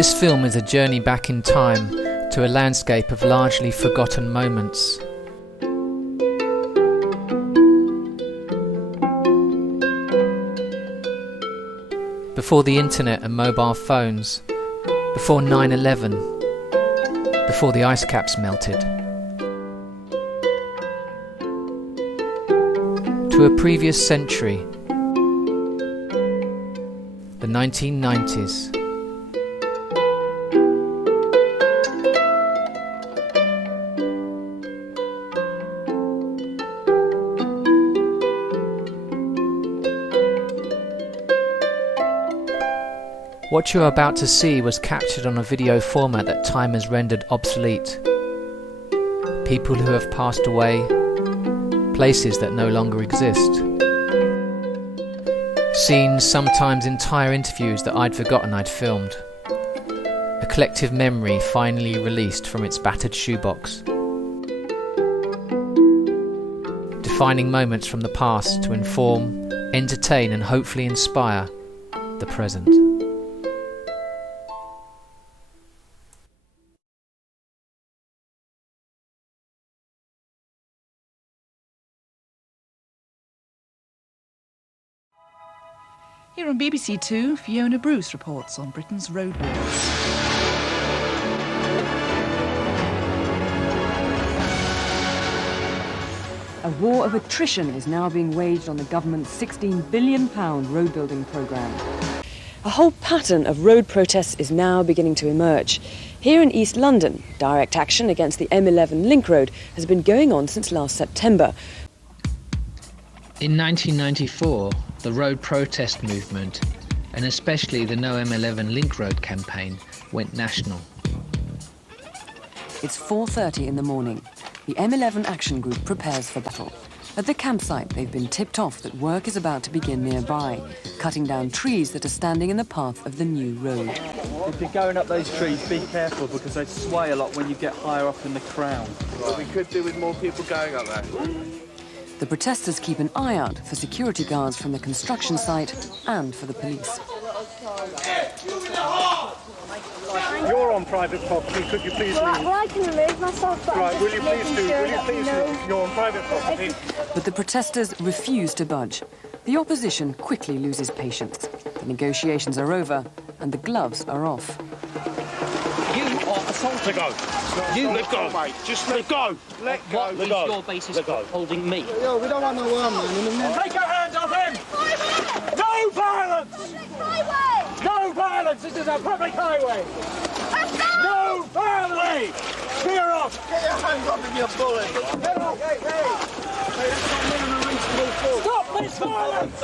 This film is a journey back in time to a landscape of largely forgotten moments. Before the internet and mobile phones, before 9/11, before the ice caps melted. To a previous century, the 1990s. What you're about to see was captured on a video format that time has rendered obsolete. People who have passed away, places that no longer exist. Scenes, sometimes entire interviews that I'd forgotten I'd filmed. A collective memory finally released from its battered shoebox. Defining moments from the past to inform, entertain and hopefully inspire the present. Here on BBC Two, Fiona Bruce reports on Britain's road wars. A war of attrition is now being waged on the government's £16 billion road building programme. A whole pattern of road protests is now beginning to emerge. Here in East London, direct action against the M11 Link Road has been going on since last September. In 1994, the road protest movement, and especially the No M11 Link Road campaign, went national. It's 4:30 in the morning. The M11 Action Group prepares for battle. At the campsite, they've been tipped off that work is about to begin nearby, cutting down trees that are standing in the path of the new road. If you're going up those trees, be careful because they sway a lot when you get higher up in the crown. Well, we could do with more people going up there. The protesters keep an eye out for security guards from the construction site and for the police. You're on private property, could you please leave? Well, I can remove myself, but Right, will you please do? Will you please leave? You're on private property. But the protesters refuse to budge. The opposition quickly loses patience. The negotiations are over and the gloves are off. You are assaulting. Let go. You let go, mate. Just let go. Let go. What is your basis for holding me? Yo, we don't want no harm, man. Take your hands off him! No violence! No violence! This is a public highway! No violence! Clear off! Get your hands off him, you bullet! Get off! Hey, that's not me on a reasonable foot. Stop this violence!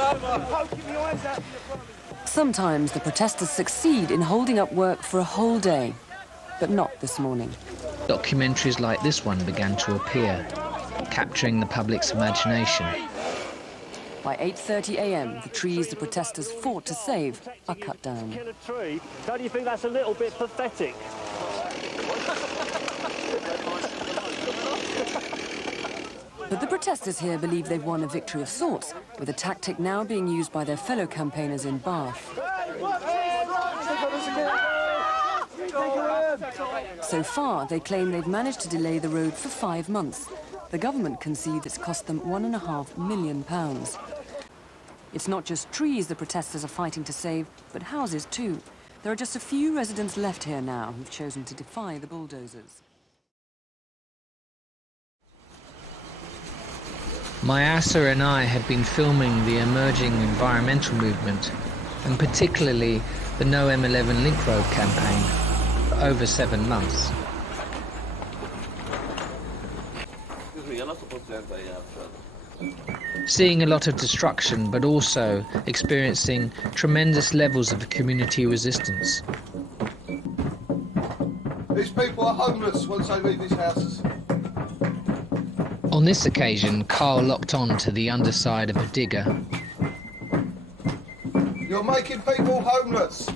Poking your heads out. Sometimes the protesters succeed in holding up work for a whole day, but not this morning. Documentaries like this one began to appear, capturing the public's imagination. By 8:30 a.m, the trees the protesters fought to save are cut down. Kill a tree? Don't you think that's a little bit pathetic? But the protesters here believe they've won a victory of sorts, with a tactic now being used by their fellow campaigners in Bath. So far, they claim they've managed to delay the road for 5 months. The government concedes it's cost them £1.5 million. It's not just trees the protesters are fighting to save, but houses too. There are just a few residents left here now who've chosen to defy the bulldozers. Mayasa and I had been filming the emerging environmental movement, and particularly the No M11 Link Road campaign, for over 7 months. Seeing a lot of destruction, but also experiencing tremendous levels of community resistance. These people are homeless once they leave these houses. On this occasion, Carl locked on to the underside of a digger. You're making people homeless.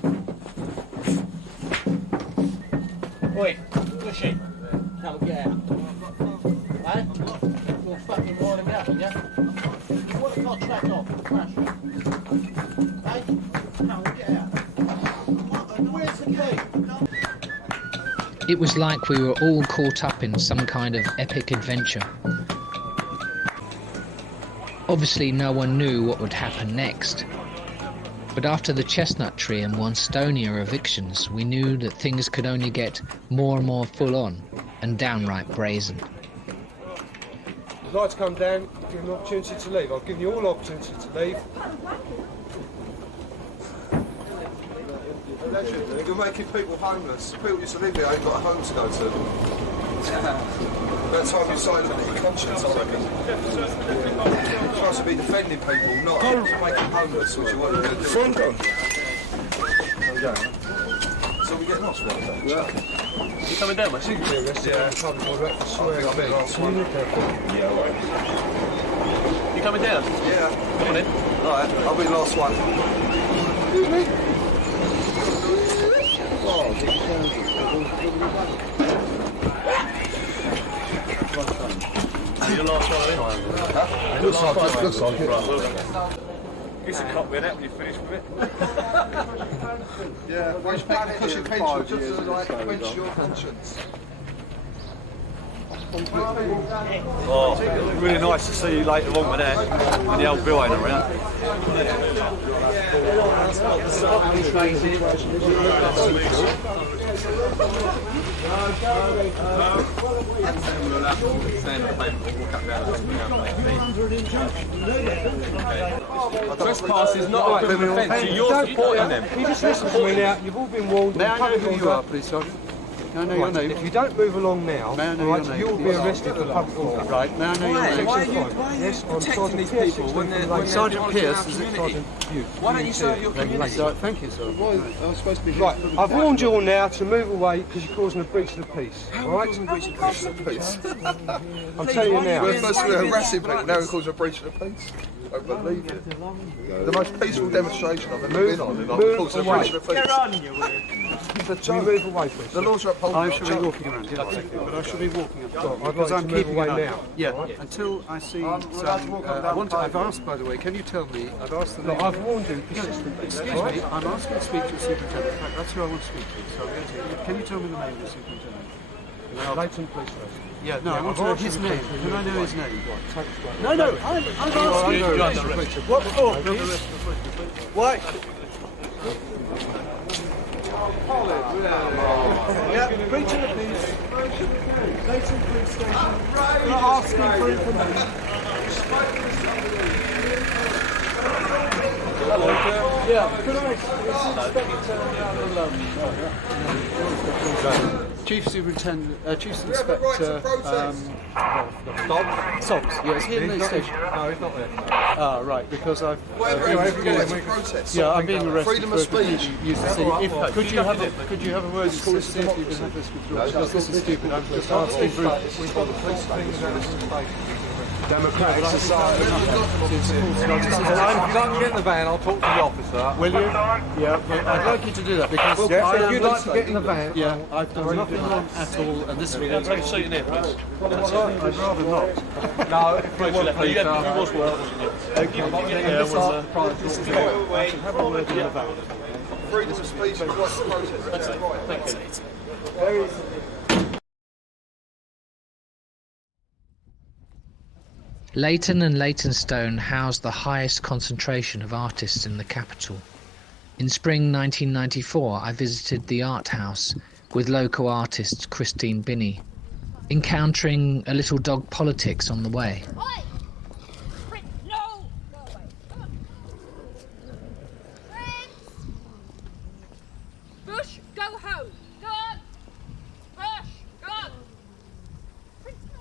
Oi, push it. Now get out. Hey? You're fucking winding me up, yeah? You want to cut track off, crash. Hey? Now get out. Where's the key? It was like we were all caught up in some kind of epic adventure. Obviously no one knew what would happen next. But after the Chestnut Tree and Wanstonia evictions, we knew that things could only get more and more full-on and downright brazen. I'd like to come down, give you an opportunity to leave. I've given you all opportunity to leave. You're making people homeless. People used to live here ain't got a home to go to. That time you signed up with your conscience, I reckon. You're supposed to be defending people, not making homeless, which is what you're going to do. So we get lost one day. Yeah. You coming down, mate? You can be arrested on public order for swearing at me. Yeah, right. You coming down? Yeah. Come on in. Alright, I'll be the last one. Excuse me? Your last one, Huh? Looks like it. Give us a copy of that when you finish with it. Yeah, why you make a cushion pension just to like quench your conscience? Oh, really nice to see you later on with that. And the old Bill ain't around. Trespass is not a good offence. You're supporting them. You just listen to me now. You've all been warned. May I know who you are, please, Sergeant? May I know your name? If you don't move along now, you'll be arrested for public order. Right, may I know your name? Why are you protecting these people when Sergeant Pierce, is it Sergeant Hughes? Why don't you serve your community? Thank you, sir. I'm supposed to be... Right, I've warned you all now to move away because you're causing a breach of the peace. How are we causing a breach of the peace? I'm telling you now. We're first we're harassing people, now we're causing a breach of the peace. I don't believe it. The most peaceful demonstration I've ever been on, and I'm causing a breach of the peace. Get on, you move away, please. The laws are upheld. I shall be walking around, yes, but I shall be walking around. Because I'm keeping away an eye. now. Yeah, until I see some... I've asked, by the way, can you tell me, I've asked the... I've warned you. Excuse me, I'm asking to speak to the superintendent. In fact, that's who I want to speak to. So I'm going to... Can you tell me the name of the superintendent? Leyton Police Station. Yeah, no, I want to know his name. Can I know his name? No, I'm asking you. What for, please? Why? Yeah, breach of the peace. Leyton Police Station. Not asking for information. Hello, yeah, could I Chief Superintendent, Chief Inspector, Sobs. Yeah, is he in the station? No, he's not there. Ah, right, because I've... protest. Yeah, I'm being arrested Freedom of speech. Could you have a word to see if you can have this withdrawn? Because this is stupid. I'm just asking for... We've got the police station. Democratic society. If you don't get in the van, I'll talk to the officer. Will you? Yeah, well, I'd like you to do that because If you'd like to get in the van, yeah, I've done nothing wrong at all, and this will... Take a seat in here, please. I'd rather not. No, if you want, please. Okay, this is have a word in the van. Freedom of speech and right to protest. Thank you. very easy. Leyton and Leytonstone housed the highest concentration of artists in the capital. In spring 1994, I visited the art house with local artist Christine Binney, encountering a little dog politics on the way. Oi! No! Go away. Come on. Prince! Bush, go home. Go on. Bush, go on. Prince, no.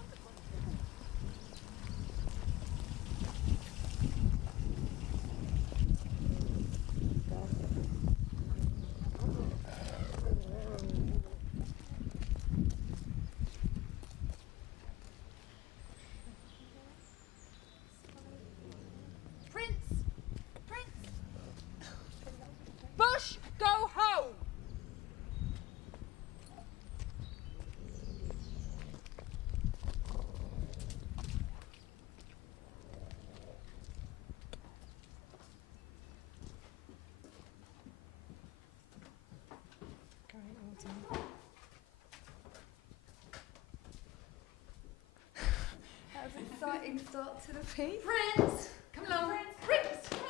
exciting start to the piece. Prince! Come along. Prince! Come on.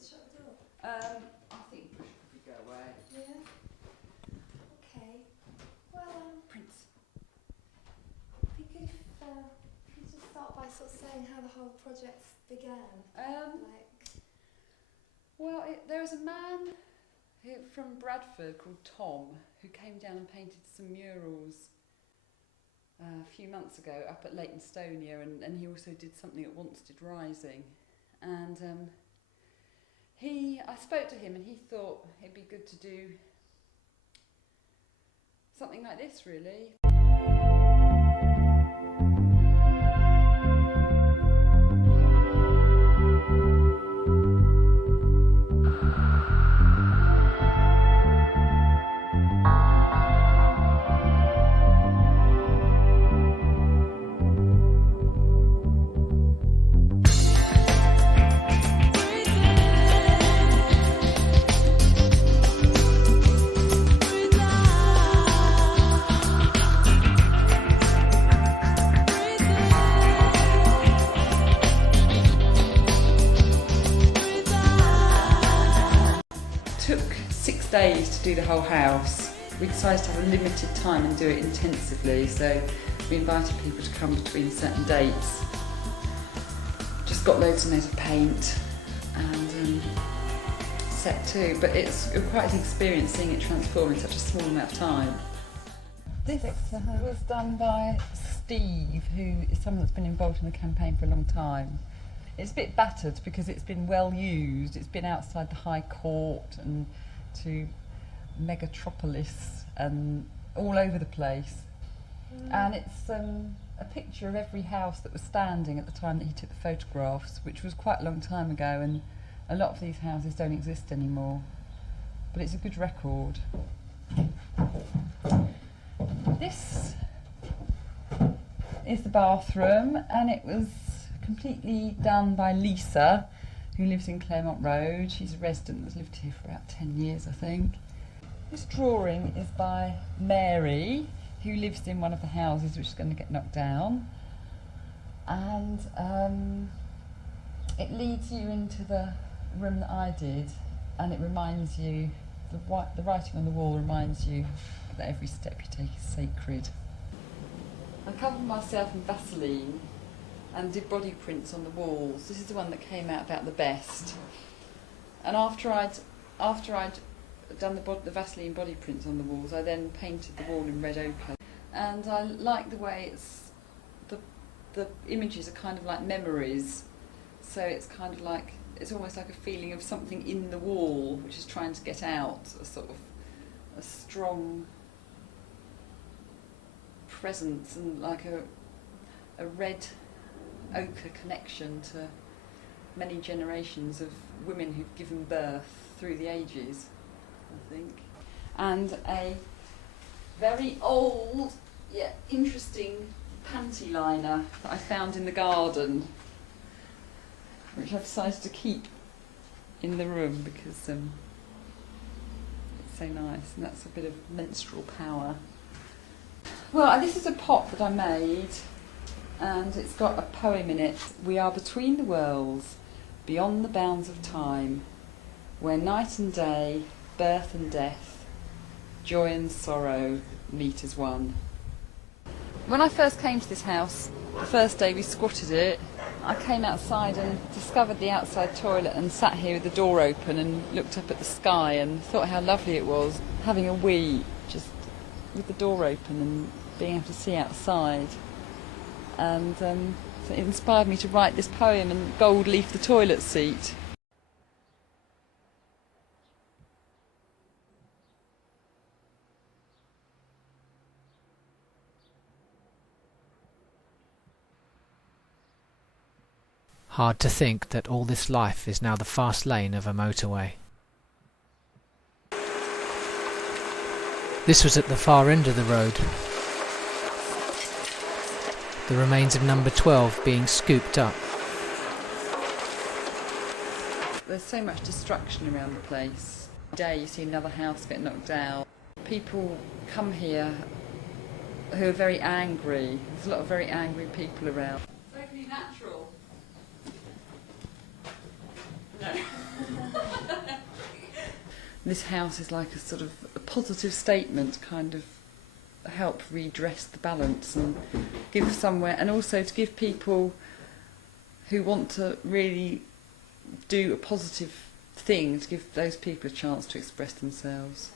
Shut the door. I think we should probably go away. Yeah. Okay. Well, Prince. it'd be good if you could just start by sort of saying how the whole project began. Well, there was a man from Bradford called Tom who came down and painted some murals a few months ago up at Leyton, and he also did something at Wanstead Rising. And I spoke to him and he thought it'd be good to do something like this, really. Took 6 days to do the whole house. We decided to have a limited time and do it intensively, so we invited people to come between certain dates. Just got loads and loads of paint and set too, but it's quite an experience seeing it transform in such a small amount of time. This was done by Steve, who is someone that's been involved in the campaign for a long time. It's a bit battered because it's been well used. It's been outside the High Court and to Megatropolis and all over the place. And it's a picture of every house that was standing at the time that he took the photographs, which was quite a long time ago, and a lot of these houses don't exist anymore. But it's a good record. This is the bathroom, and it was completely done by Lisa, who lives in Claremont Road. She's a resident that's lived here for about 10 years, I think. This drawing is by Mary, who lives in one of the houses which is going to get knocked down. And it leads you into the room that I did, and it reminds you, the writing on the wall reminds you that every step you take is sacred. I covered myself in Vaseline and did body prints on the walls. This is the one that came out about the best. And after I'd done the Vaseline body prints on the walls, I then painted the wall in red ochre. And I like the way the images are kind of like memories. So it's kind of like, it's almost like a feeling of something in the wall which is trying to get out, a sort of a strong presence, and like a red ochre connection to many generations of women who've given birth through the ages, I think. And a very old yet interesting panty liner that I found in the garden, which I've decided to keep in the room because it's so nice, and that's a bit of menstrual power. Well, this is a pot that I made, and it's got a poem in it. We are between the worlds, beyond the bounds of time, where night and day, birth and death, joy and sorrow meet as one. When I first came to this house, the first day we squatted it, I came outside and discovered the outside toilet and sat here with the door open and looked up at the sky and thought how lovely it was having a wee just with the door open and being able to see outside. And so it inspired me to write this poem and gold leaf the toilet seat. Hard to think that all this life is now the fast lane of a motorway. This was at the far end of the road. The remains of number 12 being scooped up. There's so much destruction around the place. Today you see another house get knocked down. People come here who are very angry. There's a lot of very angry people around. this house is like a sort of a positive statement, kind of help redress the balance and give somewhere, and also to give people who want to really do a positive thing, to give those people a chance to express themselves.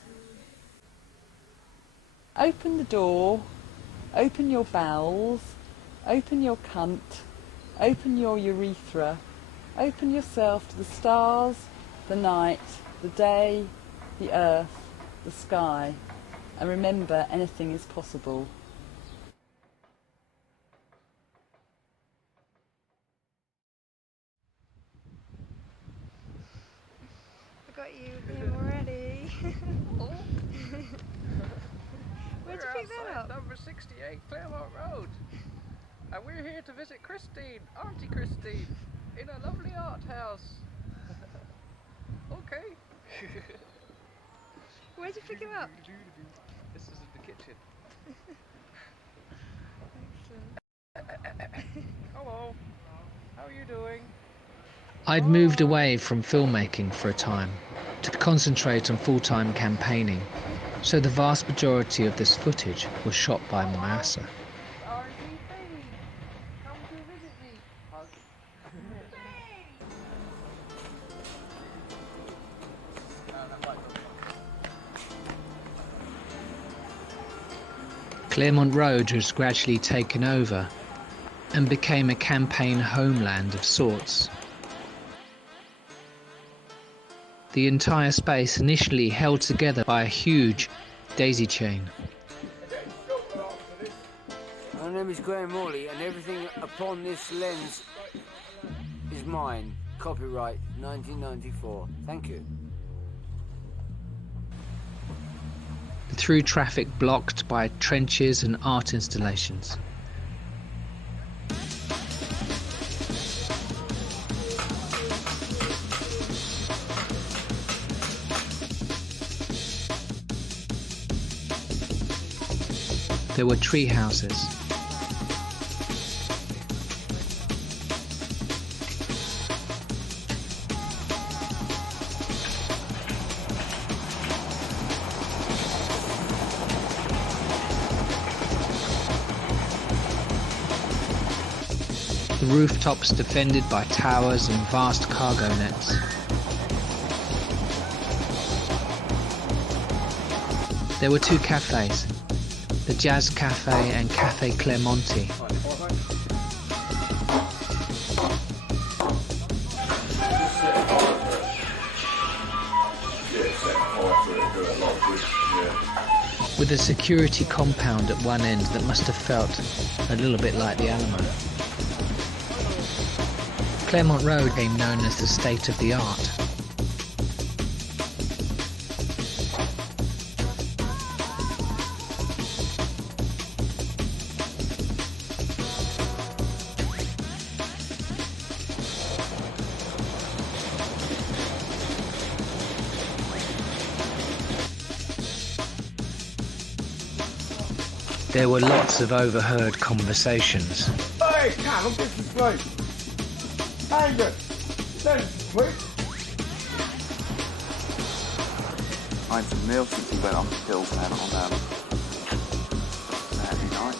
Open the door, open your bowels, open your cunt, open your urethra, open yourself to the stars, the night, the day, the earth, the sky, and remember, anything is possible. I got you him already. Oh. Where'd you pick that up? Number 68 Claremont Road. And we're here to visit Christine, Auntie Christine, in a lovely art house. Okay. Where'd you pick him up? This is in the kitchen. Hello. How are you doing? I'd moved away from filmmaking for a time to concentrate on full-time campaigning, so the vast majority of this footage was shot by Manasseh. Come to visit me. Claremont Road was gradually taken over and became a campaign homeland of sorts. The entire space initially held together by a huge daisy chain. My name is Graham Rollie, and everything upon this lens is mine. Copyright 1994. Thank you. The through traffic blocked by trenches and art installations. There were tree houses. The rooftops defended by towers and vast cargo nets. There were two cafes, the Jazz Cafe and Cafe Clermonti. With a security compound at one end that must have felt a little bit like the Alamo. Claremont Road became known as the state of the art. There were lots of overheard conversations. Hey, Cal, look at this place. Anger. Then, quick. I had some meal since he went on the pills then on Saturday night.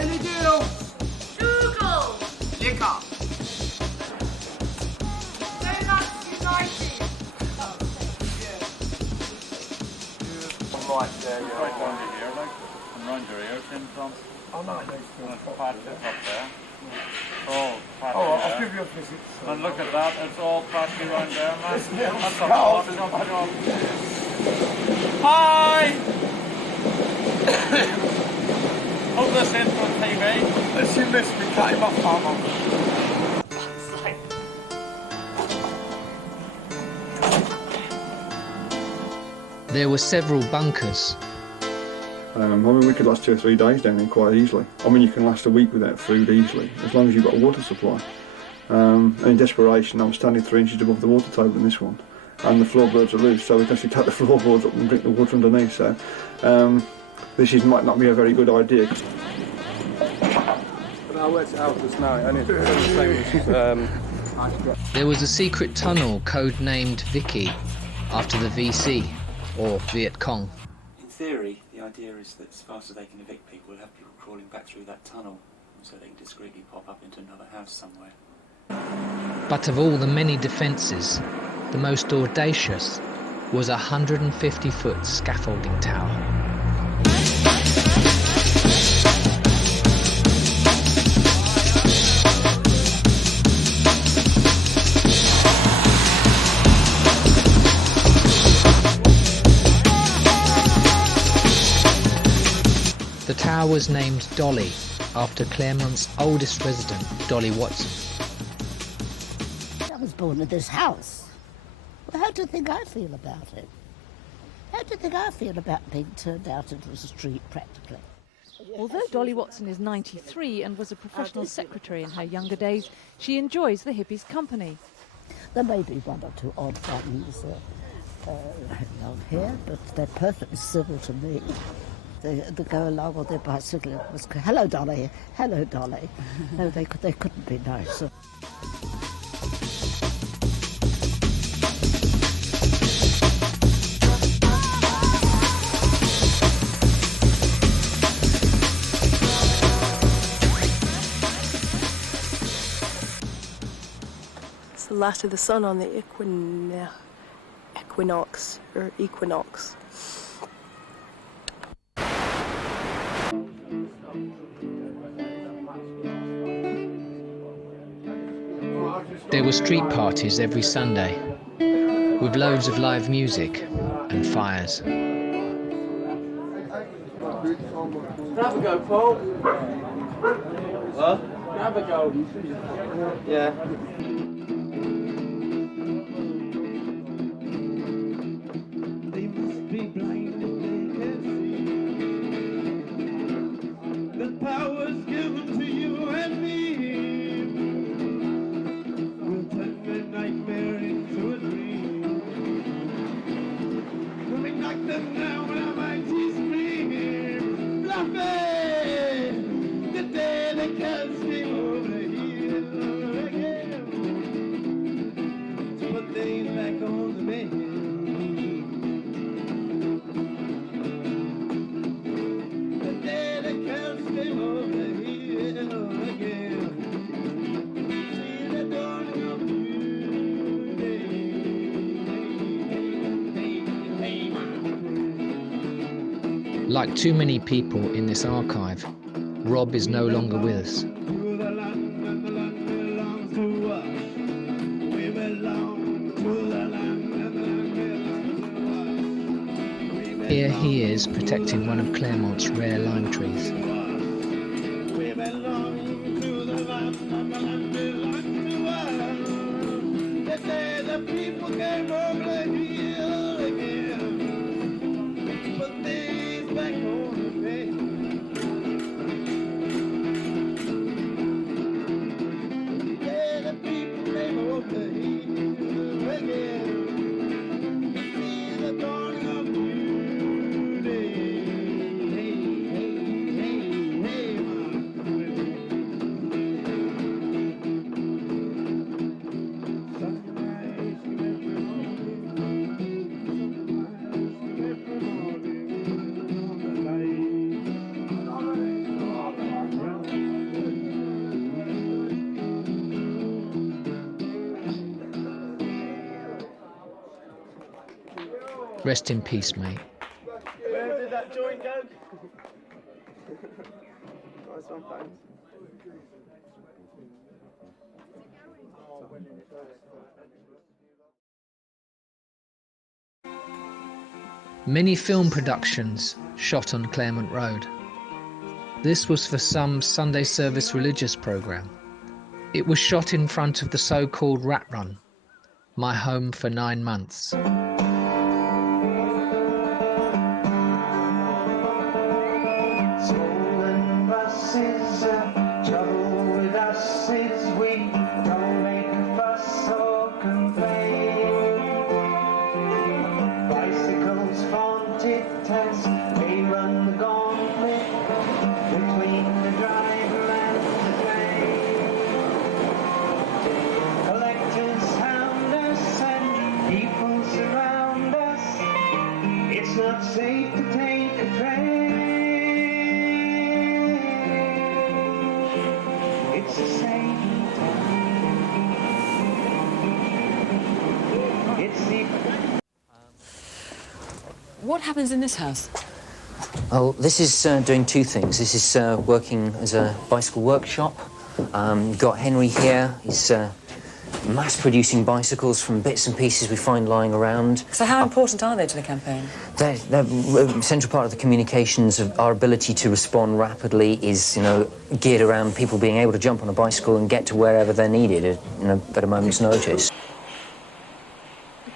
Any deals? Google! Liquor. Right there, yeah. Right under here, like, and round your ears in from. Oh, no, no, patches up there. Oh, patchy I'll there. give you a visit. And look at that, it's all patchy round there, man. It smells That's a cold. hot job. Hi! Put this in for TV. As you miss me, cut him off, Mama. There were several bunkers. I mean, we could last 2 or 3 days down there quite easily. I mean, you can last a week without food easily, as long as you've got a water supply. And in desperation, I was standing 3 inches above the water table in this one, and the floorboards are loose, so we can actually take the floorboards up and drink the water underneath. So this might not be a very good idea. I worked it out just now. Only it's the same as, There was a secret tunnel codenamed Vicky after the VC, or Viet Cong. In theory, the idea is that as fast as they can evict people, we'll have people crawling back through that tunnel so they can discreetly pop up into another house somewhere. But of all the many defences, the most audacious was a 150-foot scaffolding tower. The tower was named Dolly, after Claremont's oldest resident, Dolly Watson. I was born in this house. Well, how do you think I feel about it? How do you think I feel about being turned out into a street, practically? Although Dolly Watson is 93 and was a professional secretary in her younger days, she enjoys the hippies' company. There may be one or two odd ones along here, but they're perfectly civil to me. They go along on their bicycle and was, hello Dolly, hello Dolly. No, they couldn't be nicer. It's the last of the sun on the equinox, or equinox. There were street parties every Sunday, with loads of live music and fires. Have a go, Paul. What? Have a go. Yeah. They must be blind if they can see. The power's given to you and me. We'll turn the nightmare into a dream. We knock them down with a mighty scream. Fluffy! The day the cats came over here again. To put things back on the bed. The day the cats came over here again. See the dawning of Like too many people in this archive, Rob is no longer with us. Here he is protecting one of Claremont's rare lime trees. the people came over here again. Put things back on the page. Yeah, the people came over here again. See the dawning of new day. Hey, hey, hey, hey, Rest in peace, mate. Where did that joint go? Nice one, thanks. Many film productions shot on Claremont Road. This was for some Sunday service religious programme. It was shot in front of the so-called Rat Run, my home for 9 months. What happens in this house? Oh, this is doing two things. This is working as a bicycle workshop. You've got Henry here. He's mass-producing bicycles from bits and pieces we find lying around. So how important are they to the campaign? They're a central part of the communications. Of our ability to respond rapidly is, you know, geared around people being able to jump on a bicycle and get to wherever they're needed at a moment's notice.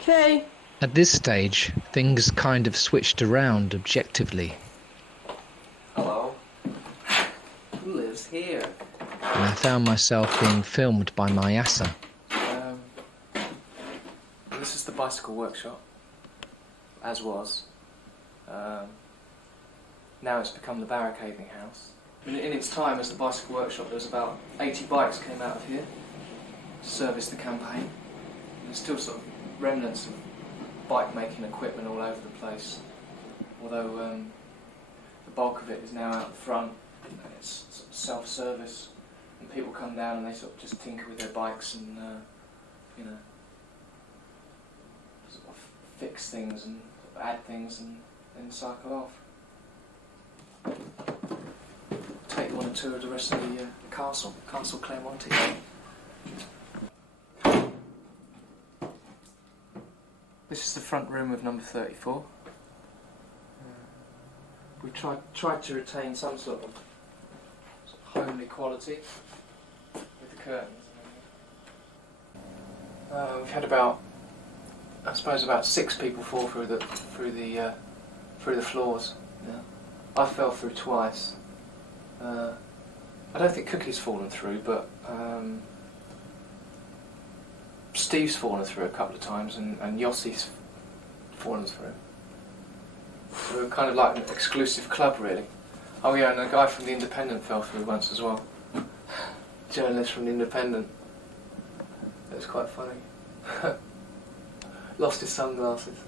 Okay. At this stage, things kind of switched around objectively. Hello. Who lives here? And I found myself being filmed by my Yasa. This is the bicycle workshop, as was. Now it's become the barricading house. In its time as the bicycle workshop, there was about 80 bikes came out of here to service the campaign. There's still sort of remnants of bike-making equipment all over the place, although the bulk of it is now out the front, and it's sort of self-service, and people come down and they sort of just tinker with their bikes and, you know, sort of fix things and sort of add things and then cycle off. Take you on a tour of the rest of the castle, Castle Claremont. This is the front room of number 34. We tried to retain some sort of homely quality with the curtains. We've had about, I suppose, about 6 people fall through the floors. Yeah. I fell through twice. I don't think Cookie's fallen through, but Steve's fallen through a couple of times, and Yossi's fallen through. So we're kind of like an exclusive club, really. Oh yeah, and a guy from The Independent fell through once as well. Journalist from The Independent. It was quite funny. Lost his sunglasses.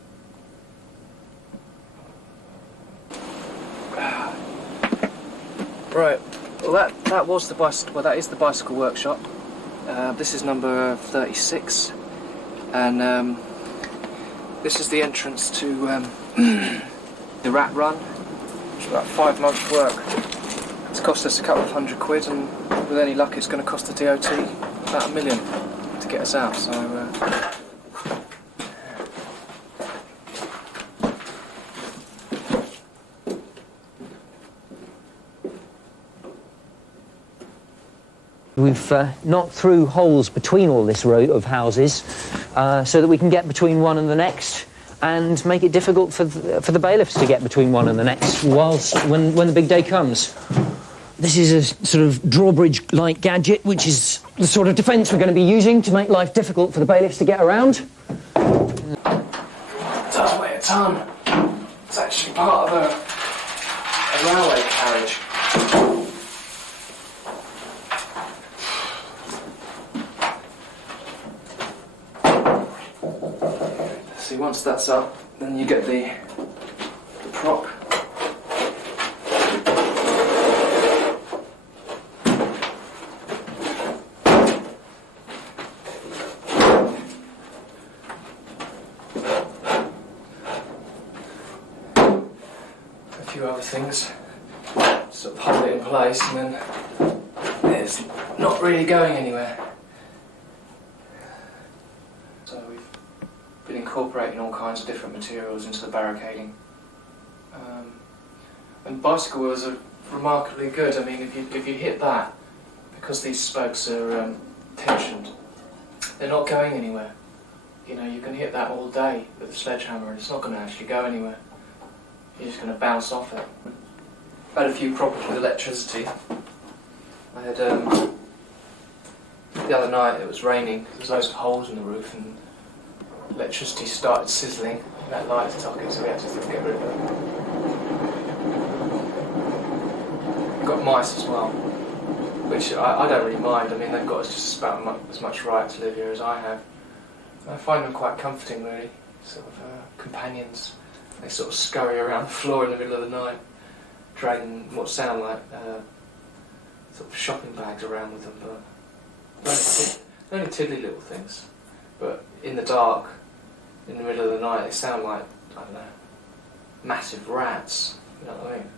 Right. Well, that is the bicycle workshop. This is number 36, and this is the entrance to the Rat Run. It's about 5 months' work. It's cost us a couple of £100, and with any luck, it's going to cost the DOT about £1 million to get us out. So. We've knocked through holes between all this row of houses so that we can get between one and the next and make it difficult for the bailiffs to get between one and the next when the big day comes. This is a sort of drawbridge-like gadget, which is the sort of defence we're going to be using to make life difficult for the bailiffs to get around. It does weigh a ton. It's actually part of a railway carriage. See, once that's up, then you get the prop. A few other things, sort of hold it in place, and then it's not really going anywhere. So we've been incorporating all kinds of different materials into the barricading. And bicycle wheels are remarkably good. I mean, if you hit that, because these spokes are tensioned, they're not going anywhere. You know, you can hit that all day with a sledgehammer and it's not going to actually go anywhere. You're just going to bounce off it. I've had a few problems with electricity. I had, the other night it was raining, there was loads of holes in the roof and electricity started sizzling. That light's talking, so we had to get rid of it. We've got mice as well, which I don't really mind. I mean, they've got just about as much right to live here as I have. I find them quite comforting, really, sort of companions. They sort of scurry around the floor in the middle of the night, dragging what sound like sort of shopping bags around with them, but only tiddly little things. But in the dark, in the middle of the night, they sound like, I don't know, massive rats. You know what I mean?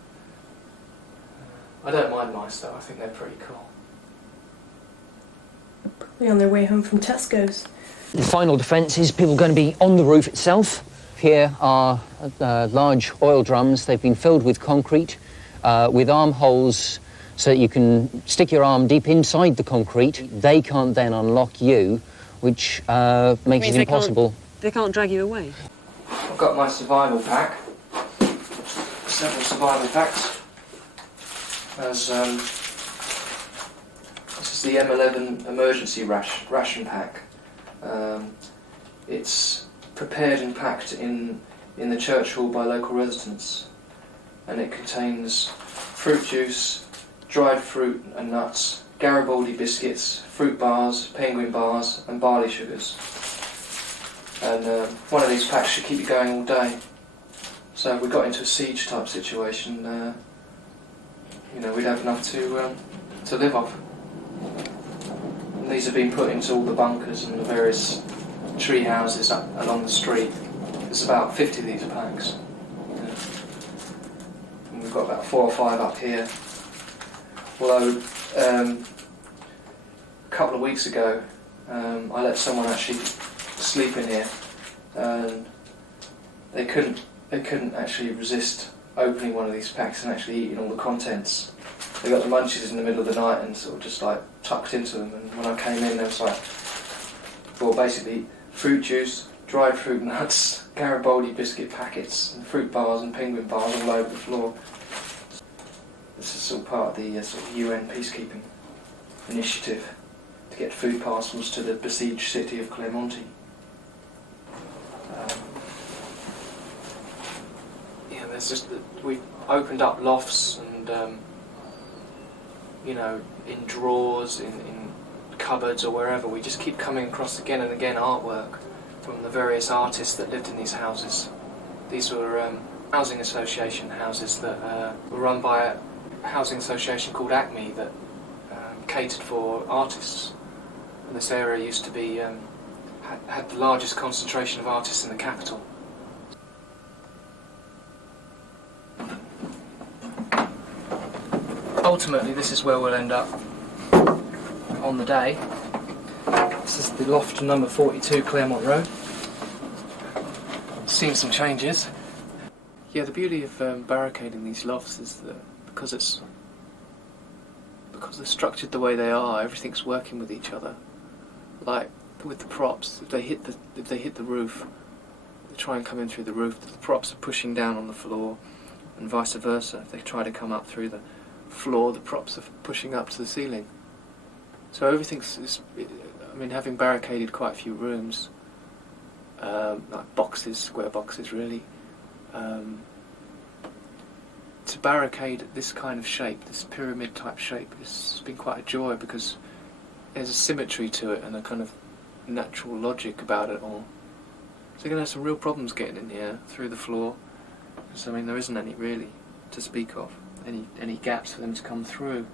I don't mind mice though. I think they're pretty cool. Probably on their way home from Tesco's. The final defence is people going to be on the roof itself. Here are large oil drums. They've been filled with concrete with armholes so that you can stick your arm deep inside the concrete. They can't then unlock you, which makes it impossible. They can't drag you away? I've got my survival pack. Several survival packs. There's this is the M11 emergency ration pack. It's prepared and packed in the church hall by local residents, and it contains fruit juice, dried fruit and nuts, Garibaldi biscuits, fruit bars, penguin bars and barley sugars. And one of these packs should keep you going all day. So if we got into a siege type situation, you know, we'd have enough to live off. And these have been put into all the bunkers and the various tree houses up along the street. There's about 50 of these packs. Yeah. And we've got about 4 or 5 up here. Although a couple of weeks ago, I let someone actually sleep in here, and they couldn't actually resist opening one of these packs and actually eating all the contents. They got the munchies in the middle of the night and sort of just like tucked into them, and when I came in there was like, well, basically fruit juice, dried fruit nuts, Garibaldi biscuit packets and fruit bars and penguin bars all over the floor. This is all part of the sort of UN peacekeeping initiative to get food parcels to the besieged city of Claremont. Yeah, there's just we've opened up lofts and you know, in drawers, in cupboards or wherever, we just keep coming across again and again artwork from the various artists that lived in these houses. These were housing association houses that were run by a housing association called Acme that catered for artists. And this area used to be had the largest concentration of artists in the capital. Ultimately, this is where we'll end up on the day. This is the loft number 42, Claremont Road. Seen some changes. Yeah, the beauty of barricading these lofts is that because they're structured the way they are, everything's working with each other. Like with the props, if they hit the roof, they try and come in through the roof. The props are pushing down on the floor, and vice versa. If they try to come up through the floor, the props are pushing up to the ceiling. So everything's. I mean, having barricaded quite a few rooms, like boxes, square boxes, really. To barricade this kind of shape, this pyramid type shape, has been quite a joy because there's a symmetry to it and a kind of natural logic about it all. So you're going to have some real problems getting in here through the floor. So I mean, there isn't any really to speak of, any gaps for them to come through.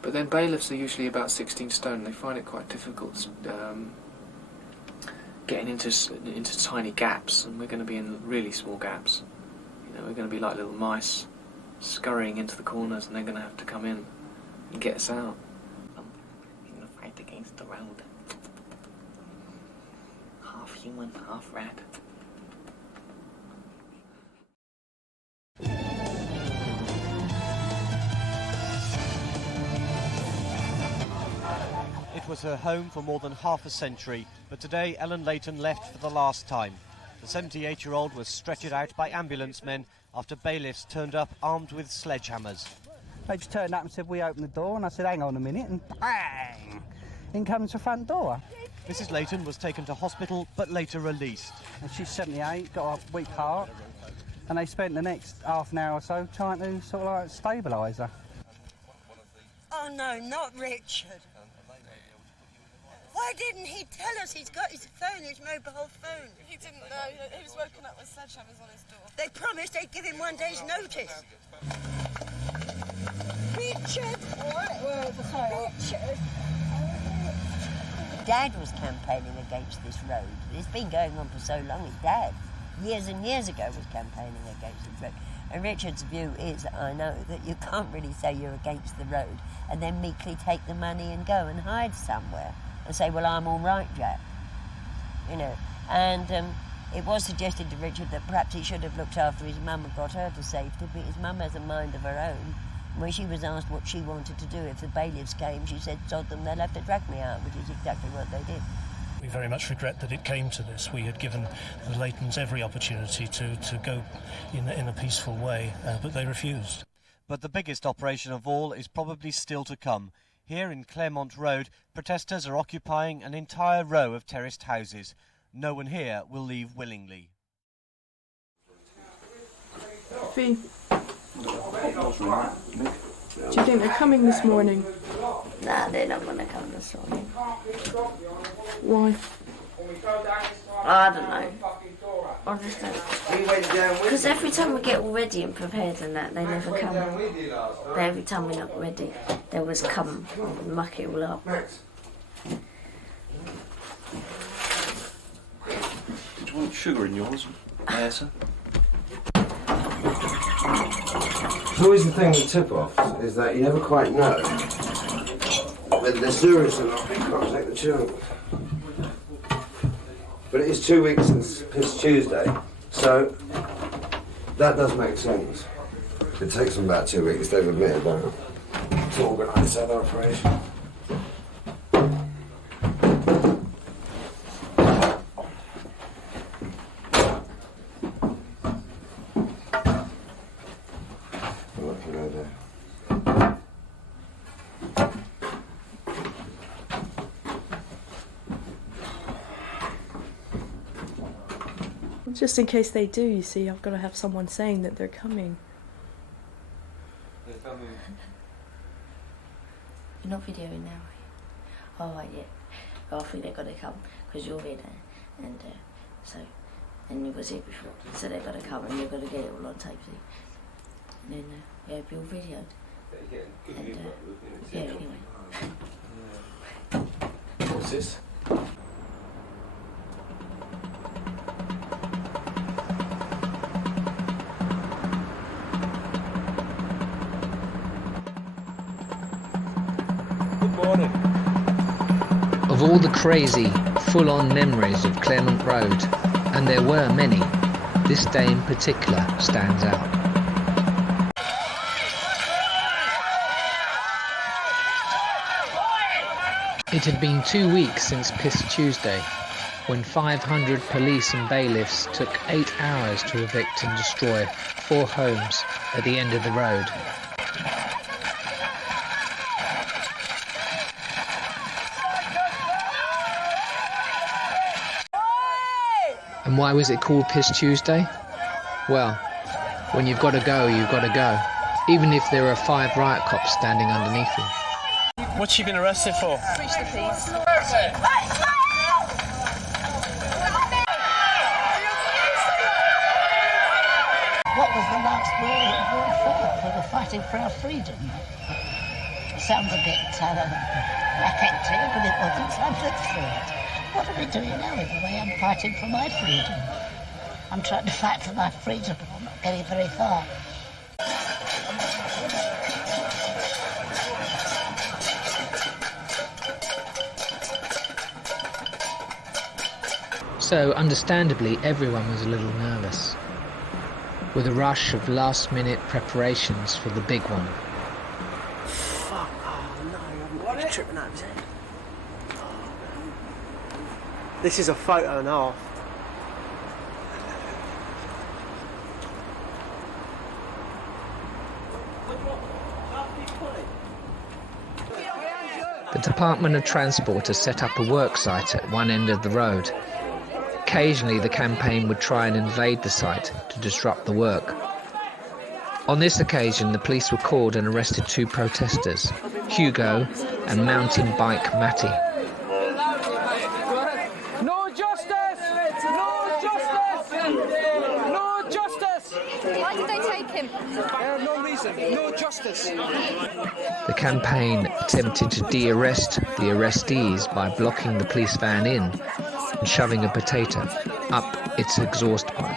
But then bailiffs are usually about 16 stone. They find it quite difficult getting into tiny gaps, and we're going to be in really small gaps. You know, we're going to be like little mice scurrying into the corners, and they're going to have to come in and get us out. In the fight against the road. Half human, half rat. It was her home for more than half a century, but today Ellen Leyton left for the last time. The 78-year-old was stretchered out by ambulance men after bailiffs turned up armed with sledgehammers. They just turned up and said, we open the door, and I said, hang on a minute, and bang! In comes the front door. Mrs. Leyton was taken to hospital, but later released. And she's 78, got a weak heart, and they spent the next half an hour or so trying to sort of like stabilise her. Oh no, not Richard. Why didn't he tell us he's got his phone, his mobile phone? He didn't know. He was woken up with sledgehammers on his door. They promised they'd give him 1 day's notice. Richard! Richard! Dad was campaigning against this road. It's been going on for so long, his dad. years and years ago was campaigning against the road. And Richard's view is, I know, that you can't really say you're against the road and then meekly take the money and go and hide somewhere and say, well, I'm all right, Jack. You know, and it was suggested to Richard that perhaps he should have looked after his mum and got her to safety, but his mum has a mind of her own. When she was asked what she wanted to do if the bailiffs came, she said, sod them, they'll have to drag me out, which is exactly what they did. We very much regret that it came to this. We had given the Leytons every opportunity to go in a peaceful way, but they refused. But the biggest operation of all is probably still to come. Here in Claremont Road, protesters are occupying an entire row of terraced houses. No one here will leave willingly. Fee, do you think they're coming this morning? Nah, they're not going to come this morning. Why? I don't know. Honestly. Because every time we get all ready and prepared and that, they never come. Every time we're not ready, they always come and muck it all up. Do you want sugar in yours, sir? It's always the thing with tip-offs, is that you never quite know whether they're serious or not. You can't take the chance. But it is 2 weeks since Piss Tuesday, so that does make sense. It takes them about 2 weeks, they've admitted that, to organise that operation. Just in case they do, you see, I've got to have someone saying that they're coming. They're coming. You're not videoing now, are you? Oh, right, yeah. Well, I think they're going to come, because you're here now, and and you was here before, so they're going to come and you're going to get it all on tape, see? And then, yeah, it'll be all videoed. And, yeah, anyway. What's this? Of all the crazy, full-on memories of Claremont Road, and there were many, this day in particular stands out. It had been 2 weeks since Piss Tuesday, when 500 police and bailiffs took 8 hours to evict and destroy 4 homes at the end of the road. And why was it called Piss Tuesday? Well, when you've got to go, you've got to go, even if there are 5 riot cops standing underneath you. What's she been arrested for? Reach the police. What was the last war for? We were fighting for our freedom. It sounds a bit affecting, but it wasn't, so I lived through it. What are we doing now in the way I'm fighting for my freedom? I'm trying to fight for my freedom, but I'm not getting very far. So, understandably, everyone was a little nervous, with a rush of last-minute preparations for the big one. Fuck, oh no, I'm tripping over his head. This is a photo and a half. The Department of Transport has set up a work site at one end of the road. Occasionally the campaign would try and invade the site to disrupt the work. On this occasion the police were called and arrested 2 protesters, Hugo and mountain bike Matty. No justice! No justice! No justice! Why did they take him? No reason. No justice. The campaign attempted to de-arrest the arrestees by blocking the police van in and shoving a potato up its exhaust pipe.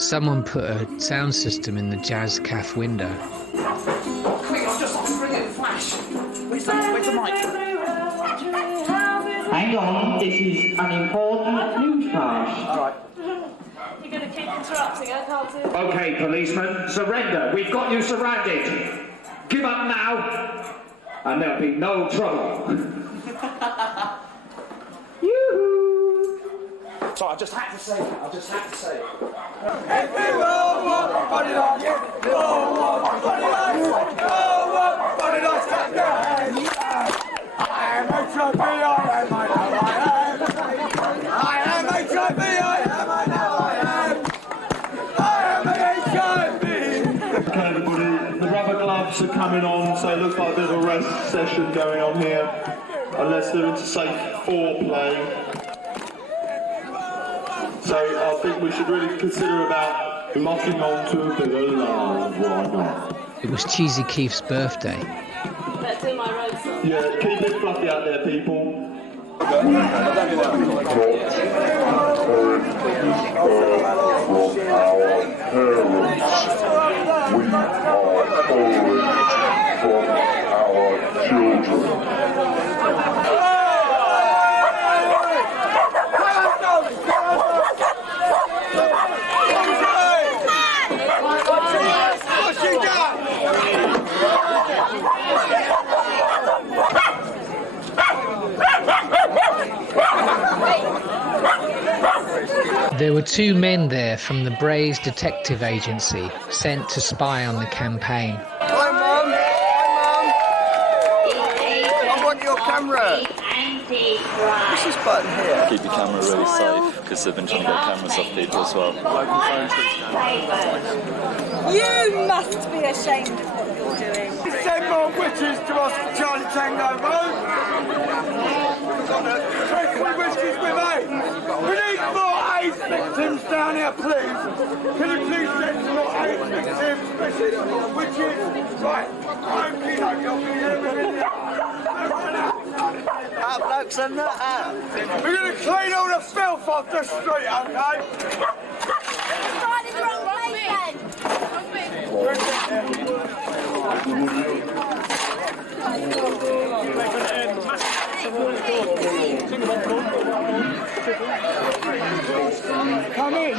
Someone put a sound system in the Jazz Cafe window. Quick, I'll just bring it, flash. Where's the mic? Hang on, this is an important news flash. All right. You're going to keep interrupting, I can't do it. Okay, policeman, surrender. We've got you surrounded. Give up now, and there'll be no trouble. Yoo-hoo! Sorry, I just had to say it. I just had to say it. Okay, everybody, the rubber gloves are coming on, so it looks like a bit of a rest session going on here, unless they're into safe foreplay. So I think we should really consider about locking on to a bit of love, why not? It was Cheesy Keith's birthday. Let's do my road song. Yeah, keep it fluffy out there, people. There were two men there from the Braze Detective Agency, sent to spy on the campaign. Hi, Mum. I want your camera. What's this button here? Keep your camera really safe, because they've been trying to get cameras off people as well. You must be ashamed of what you're doing. Send more witches to us for Charlie Tango Road. 20 witches with me. We need more AIDS victims down here, please. Can you please send some more AIDS victims? Witches. Right. Okay, you'll be here within the Up, blokes, and that. We're going to clean all the filth off the street, okay? Come in. I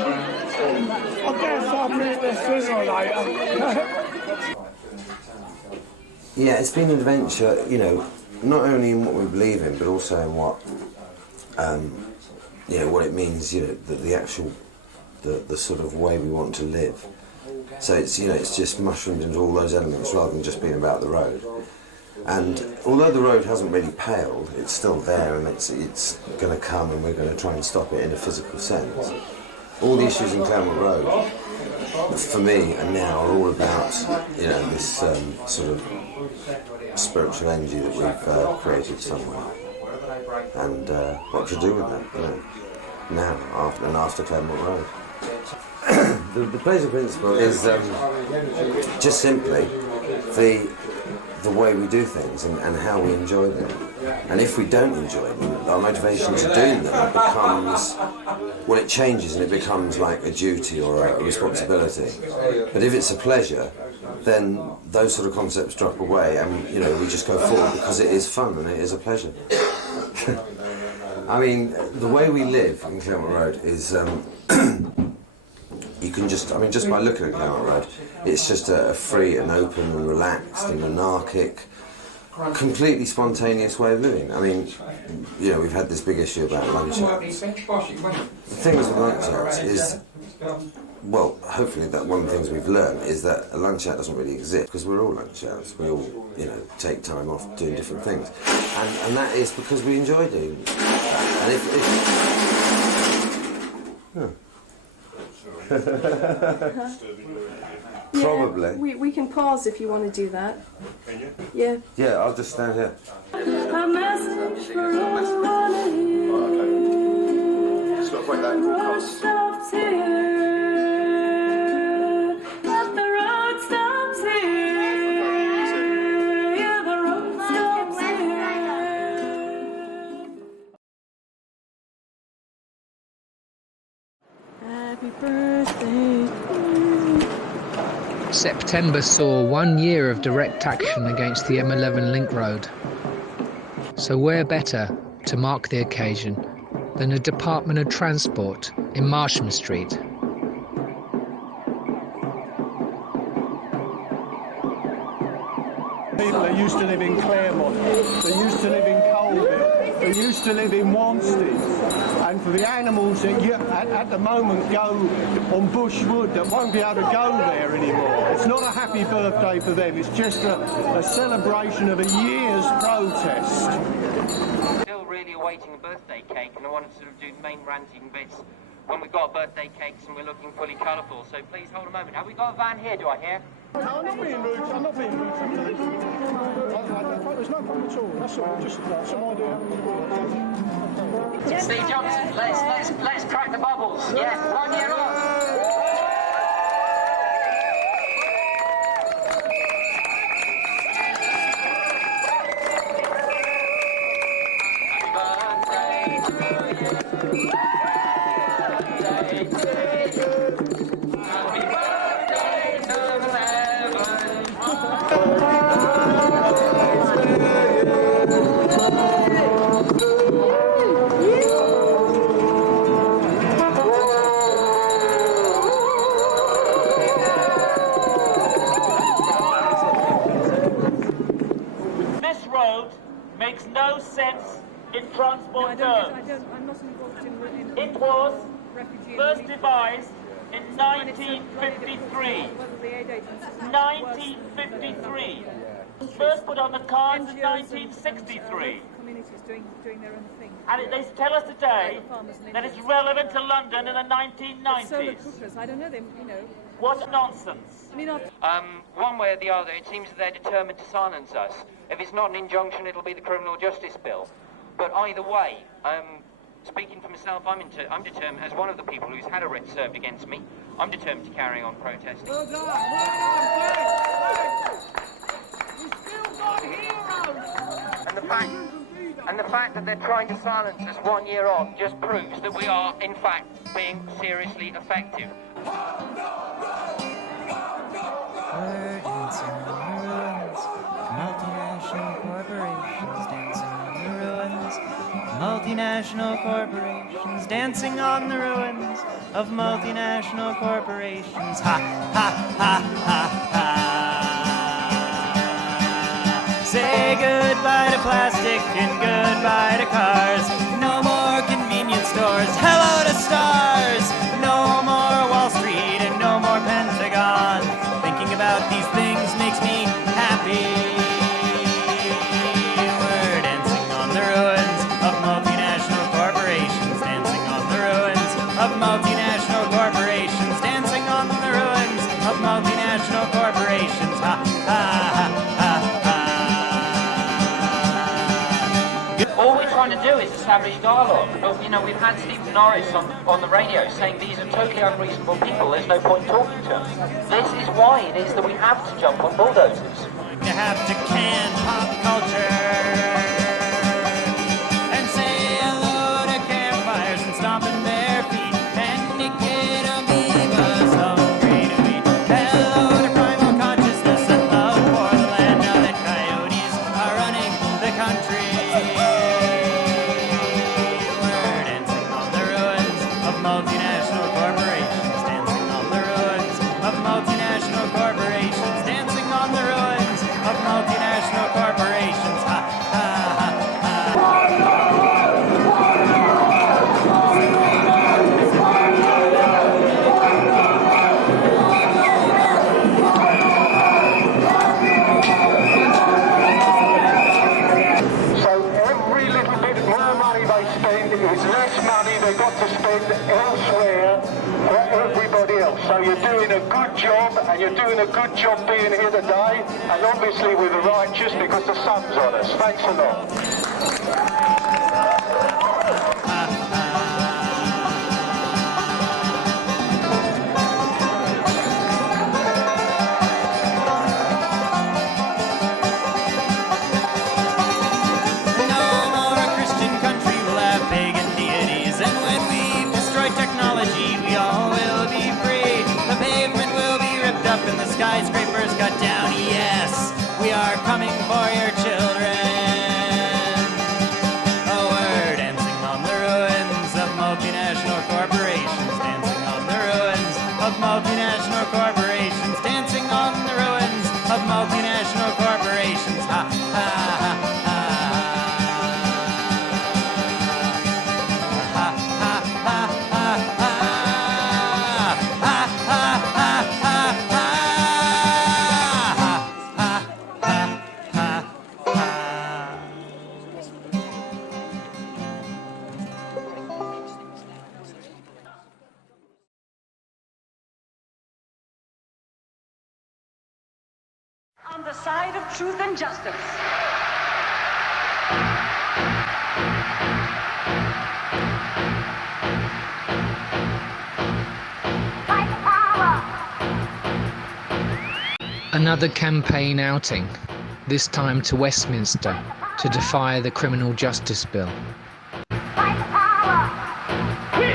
guess I'll meet this sooner or later. Yeah, it's been an adventure, you know, not only in what we believe in, but also in what, you know, what it means, you know, the actual, the sort of way we want to live. So it's, you know, it's just mushroomed into all those elements rather than just being about the road. And although the road hasn't really paled, it's still there, and it's going to come, and we're going to try and stop it in a physical sense. All the issues in Claremont Road, for me and now, are all about, you know, this sort of spiritual energy that we've created somewhere, and what to do with that, you know, now after Claremont Road. The pleasure principle is just simply the way we do things and how we enjoy them. And if we don't enjoy them, our motivation to do them becomes, well, it changes and it becomes like a duty or a responsibility. But if it's a pleasure, then those sort of concepts drop away, and, you know, we just go forward because it is fun and it is a pleasure. I mean, the way we live in Claremont Road is, you can just, I mean, just by looking at Claremont Road, it's just a free and open and relaxed and anarchic, completely spontaneous way of living. I mean, you know, we've had this big issue about lunch outs. The thing with lunch outs is, well, hopefully that one of the things we've learned is that a lunch out doesn't really exist, because we're all lunch outs. We all, you know, take time off doing different things. And that is because we enjoy doing it. And Probably. We can pause if you want to do that. Can you? Yeah. Yeah, I'll just stand here. A message for all of you. It's got to break that broadcast. Stops here. September saw 1 year of direct action against the M11 Link Road. So where better to mark the occasion than a Department of Transport in Marsham Street? People that used to live in Claremont, they used to live in Colville, they used to live in Wanstead. And for the animals that at the moment go on Bush Wood that won't be able to go there anymore, it's not a happy birthday for them, it's just a celebration of a year's protest. Still really awaiting a birthday cake, and I wanted to sort of do the main ranting bits when we've got birthday cakes and we're looking fully colourful, so please hold a moment. Have we got a van here, do I hear? No, I'm not being rude, I'm not being rude. There's no problem at all, that's all, just some idea. Steve Johnson, let's crack the bubbles. Yeah, 1 year on. Makes no sense in transport terms. It was first devised in 1953. 1953. First put on the cards in 1963. And they tell us today that it's relevant to London in the 1990s. I don't know them, you know. What nonsense. One way or the other, it seems that they're determined to silence us. If it's not an injunction, it'll be the Criminal Justice Bill. But either way, speaking for myself, I'm determined, as one of the people who's had a writ served against me, I'm determined to carry on protesting. Well done. We've still got heroes. And the fact that they're trying to silence us 1 year on just proves that we are, in fact, being seriously effective. Multinational corporations dancing on the ruins. Multinational corporations dancing on the ruins of multinational corporations. Ha, ha, ha, ha, ha. Say goodbye to plastic and goodbye to cars. No more convenience stores. Hello to stars. No more Wall Street and no more Pentagon. Thinking about these things makes me happy. We're dancing on the ruins of multinational corporations. Dancing on the ruins of multinational corporations. Dancing on the ruins of multinational corporations. Ha, ha, ha, ha, ha. All we're trying to do is establish dialogue. But, you know, we've had Stephen Norris on the radio saying these are totally unreasonable people, there's no point talking to them. This is why it is that we have to jump on bulldozers. You have to can pop culture and say hello to campfires and stomping bare feet and naked amoebas hungry to eat. Hello to primal consciousness and love for the land now that coyotes are running the country. We're dancing on the ruins of multinational corporations. Dancing on the ruins of multinational corporations. Dancing on the ruins of multinational corporations. Ha, ha, ha, ha. So every little bit more money they spend is less money they've got to spend elsewhere for everybody else. So you're doing a good job, and you're doing a good job being here today, and obviously we're the righteous because the sun's on us. Thanks a lot. No more a Christian country will have pagan deities, and when we've destroyed technology, we all will be free. The pavement will be ripped up and the skyscraper On the side of truth and justice. Another campaign outing, this time to Westminster, to defy the Criminal Justice Bill. We're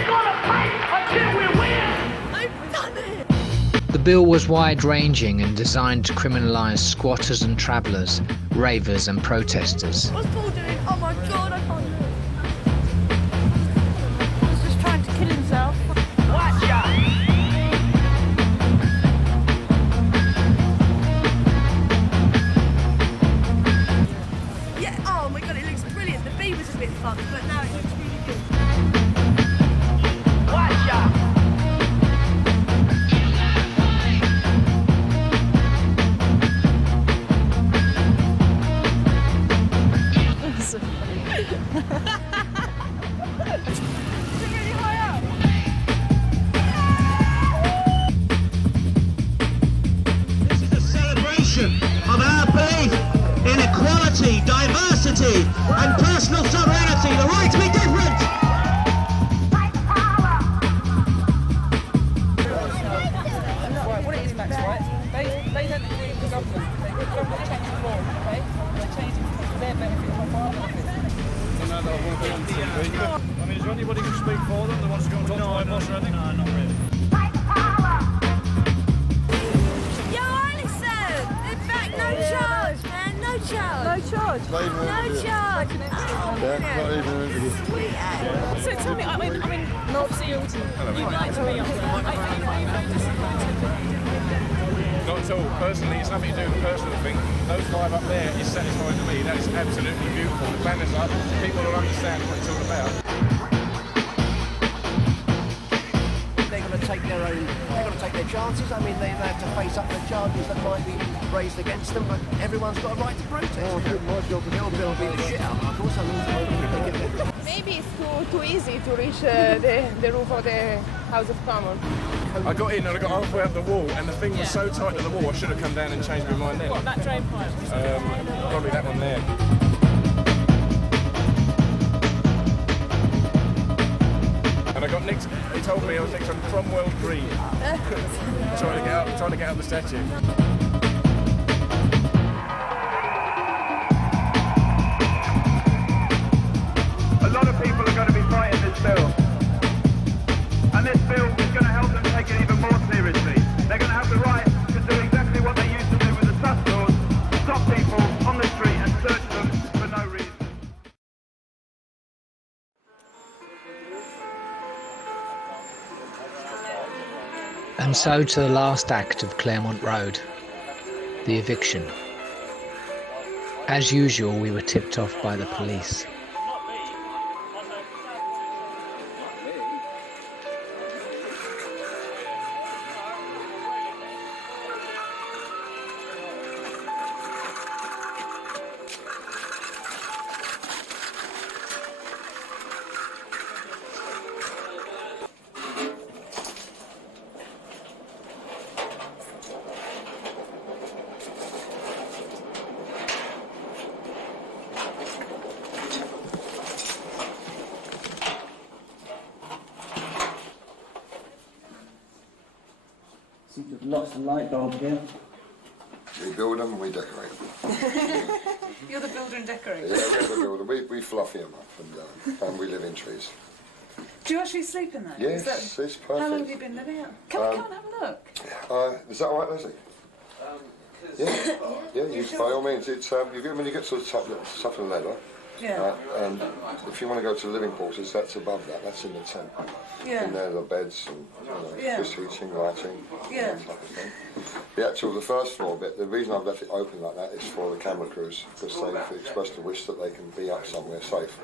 gonna fight until we win! I've done it! The bill was wide-ranging and designed to criminalise squatters and travellers, ravers and protesters. What's Paul doing? Oh my god, I can't do it. He's just trying to kill himself. Watch out! Yeah, oh my god, it looks brilliant. The beaver's a bit fucked, but now it looks really good. Watch out! So funny. This is a celebration of our belief in equality, diversity, and personal sovereignty, the right to be different. What it is, Max, right? They don't agree with the government. The government changed the law, okay? They're changing it for their benefit, not for our benefit. I mean, is there anybody who can speak for them that wants to go and talk to my boss or anything? No, not really. Yo, Alison! In fact, no charge, man, no charge. No charge? No charge. Sweet ass. So tell me, I mean, obviously you'd like to be on Not at all. Personally, it's nothing to do with the personal thing. Those five up there is satisfying to me. That is absolutely beautiful. The banners up, people will understand what it's all about. They're going to take their own, they're going to take their chances. I mean, they have to face up the charges that might be raised against them, but everyone's got a right to protest. Oh, my job is they'll beat the shit out of course. I mean, maybe it's too easy to reach the roof of the House of Commons. I got in and I got halfway up the wall, and the thing was so tight to the wall, I should have come down and changed my mind then. What, that drain pipe? Probably that one there. And I got nicked, he told me I was nicked on Cromwell Green. trying to get out the statue. A lot of people are going to be fighting this bill. And this bill is going to help them take it even more seriously. They're going to have the right to do exactly what they used to do with the sus laws, stop people on the street and search them for no reason. And so to the last act of Claremont Road, the eviction. As usual, we were tipped off by the police. Seems to have lost the light bulb again. We build them, we decorate them. You're the builder and decorator. Yeah, we're the builder. We fluffy them up and we live in trees. Do you actually sleep in there? Yes, it's perfect. How long have you been living out? Can we come and have a look? Is that all right, Leslie? Yeah, you, by all means. It's when you get to the top of the ladder. Yeah. And if you want to go to the living quarters, that's above that. That's in the tent. Yeah. In there, the beds and just heating, lighting, Yeah. that type of thing. The first floor bit. The reason I've left it open like that is for the camera crews, because they've expressed a wish that they can be up somewhere safe.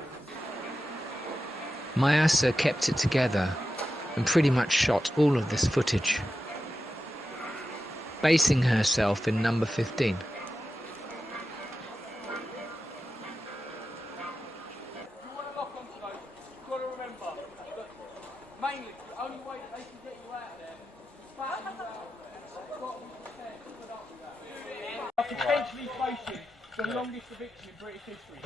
Mayasa kept it together and pretty much shot all of this footage, basing herself in number 15. actually facing the longest eviction in British history.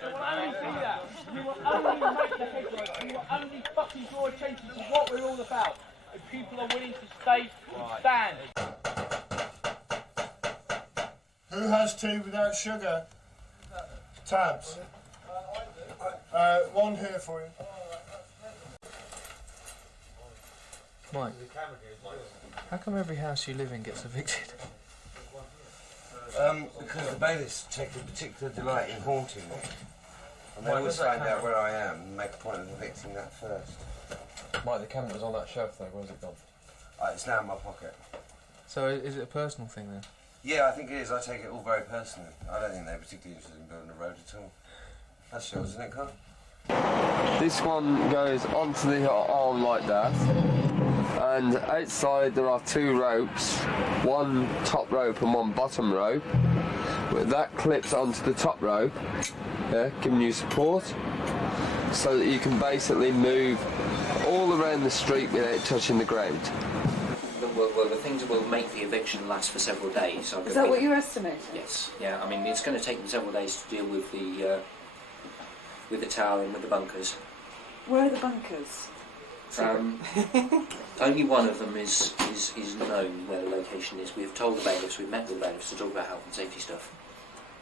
So only do that. You will only make the headlines. You will only fucking draw attention to what we're all about. If people are willing to stay and stand. Who has tea without sugar? Tabs. One here for you. Mike, how come every house you live in gets evicted? Because the bailiffs take a particular delight in haunting me. And they always find out where I am and make a point of evicting that first. Mike, the camera was on that shelf though, where's it gone? It's now in my pocket. So is it a personal thing then? Yeah, I think it is. I take it all very personally. I don't think they're particularly interested in building a road at all. That's yours, isn't it, Carl? This one goes onto the arm like that, and outside there are two ropes, one top rope and one bottom rope. That clips onto the top rope, yeah, giving you support, so that you can basically move all around the street without touching the ground. Well, the things that will make the eviction last for several days. Is that what you're estimating? Yes. Yeah. I mean, it's going to take them several days to deal with the tower and with the bunkers. Where are the bunkers? Only one of them is known where the location is. We've told the bailiffs, we've met with the bailiffs to talk about health and safety stuff.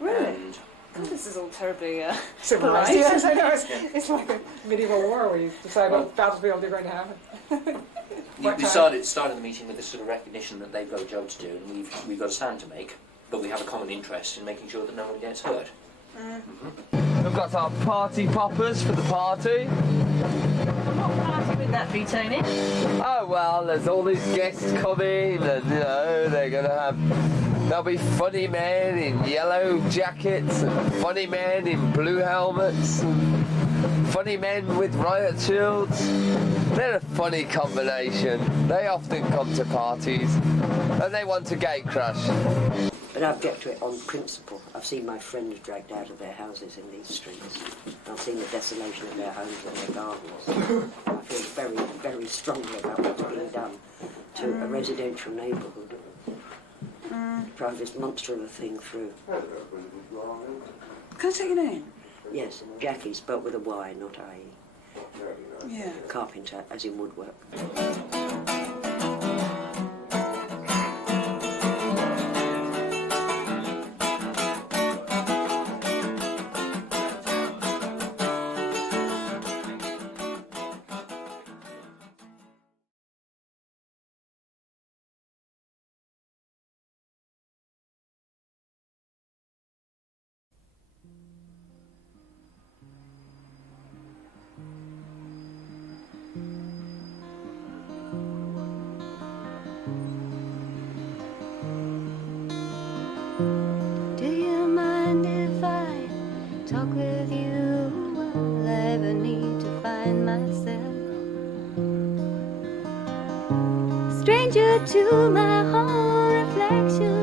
Really? And God, this is all terribly civilised. Yes, I know. It's like a medieval war where you decide what battlefield you're going to have. We started the meeting with this sort of recognition that they've got a job to do and we've got a stand to make, but we have a common interest in making sure that no one gets hurt. We've got our party poppers for the party. What party would that be, Tony? Oh well, there's all these guests coming, and you know there'll be funny men in yellow jackets, and funny men in blue helmets, and funny men with riot shields. They're a funny combination. They often come to parties, and they want a gate crash. But I object to it on principle. I've seen my friends dragged out of their houses in these streets. I've seen the desolation of their homes and their gardens. I feel very, very strongly about what's being done to a residential neighbourhood. Drive this monster of a thing through. Can I take your name? Yes, Jackie, spelt with a Y, not I-E. Yeah. Carpenter, as in woodwork. Do you mind if I talk with you while I ever need to find myself? Stranger to my own reflection.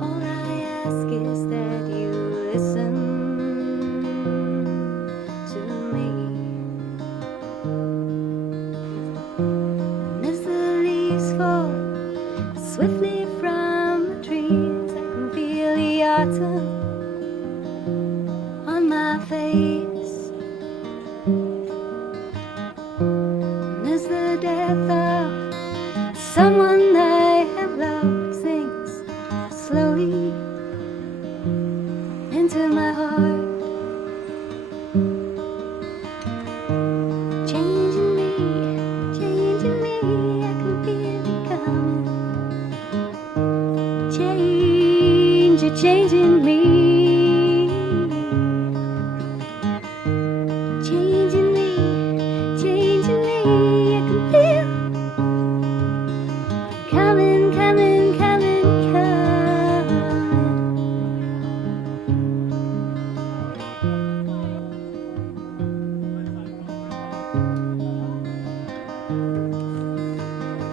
All I ask is that you listen to me. And as the leaves fall swiftly from the trees, I can feel the autumn on my face. And as the death of someone I have loved sinks slowly into my heart, changing me, I can feel it coming. You're changing me. Changing me, I can feel coming, coming, coming, coming.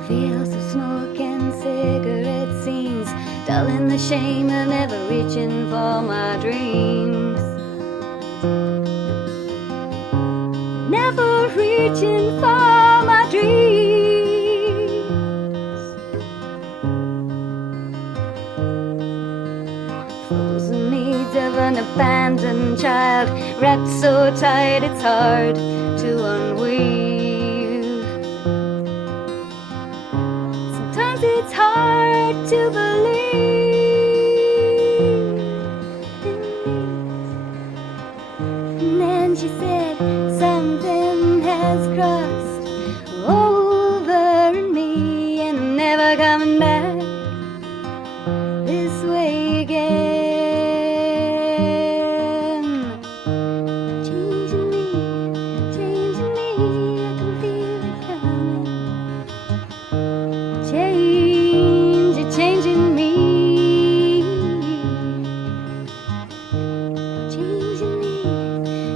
Fields of smoke and cigarette scenes, dulling the shame of never reaching for my dreams. never reaching for my dreams. Frozen needs of an abandoned child, wrapped so tight it's hard to unweave. Sometimes it's hard to believe. And then she said, something has crossed over in me, and I'm never coming back this way again. Changing me, I can feel it coming. Changing me.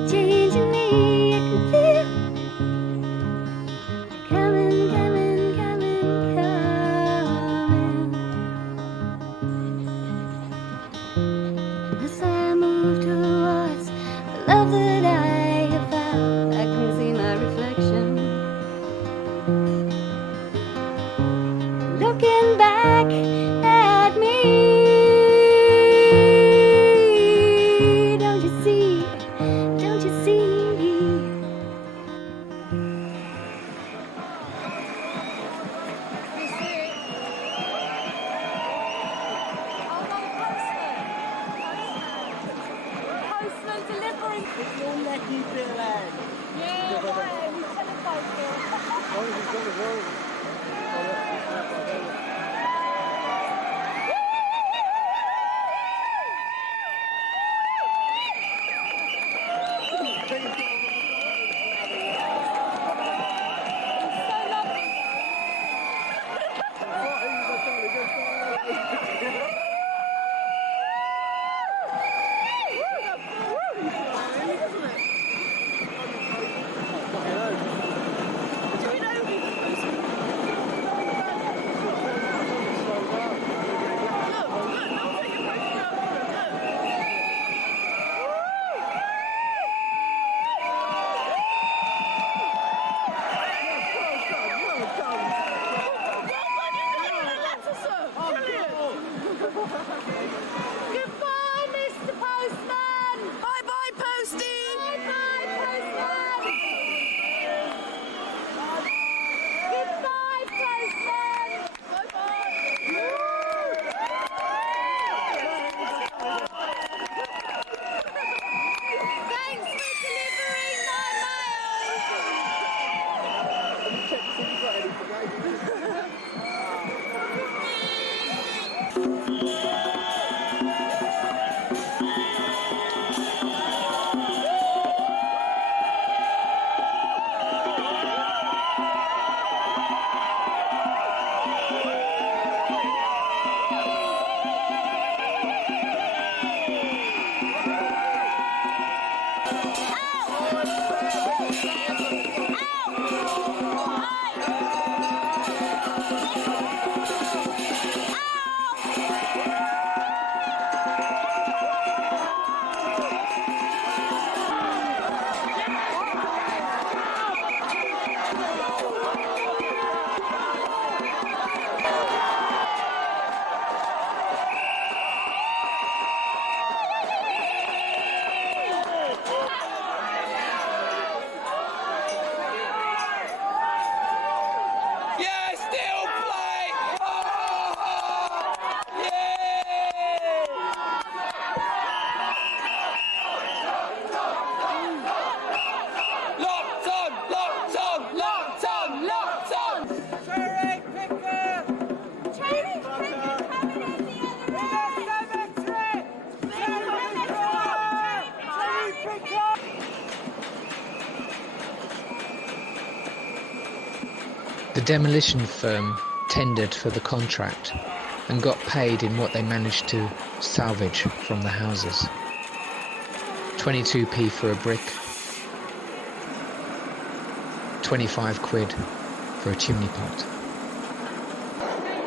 Changing me, I can feel coming. As I move towards the love that I have found, I can see my reflection looking back at me. Don't you see? Don't you see? Postman delivering. It's your lucky Bill Ann. Yeah, right. Telephone bill. Goodbye, Mr. Postman. Bye-bye, Postie. Bye-bye, Postman. Goodbye, Postman. Bye-bye. Thanks for delivering my The demolition firm tendered for the contract and got paid in what they managed to salvage from the houses. 22p for a brick, 25 quid for a chimney pot.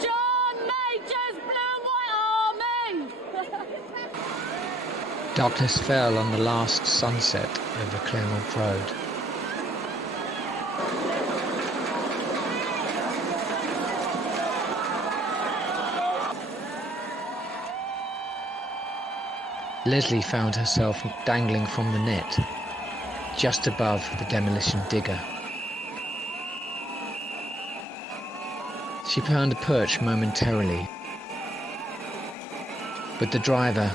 John Major's Blue and White Army! Darkness fell on the last sunset over Claremont Road. Leslie found herself dangling from the net, just above the demolition digger. She found a perch momentarily, but the driver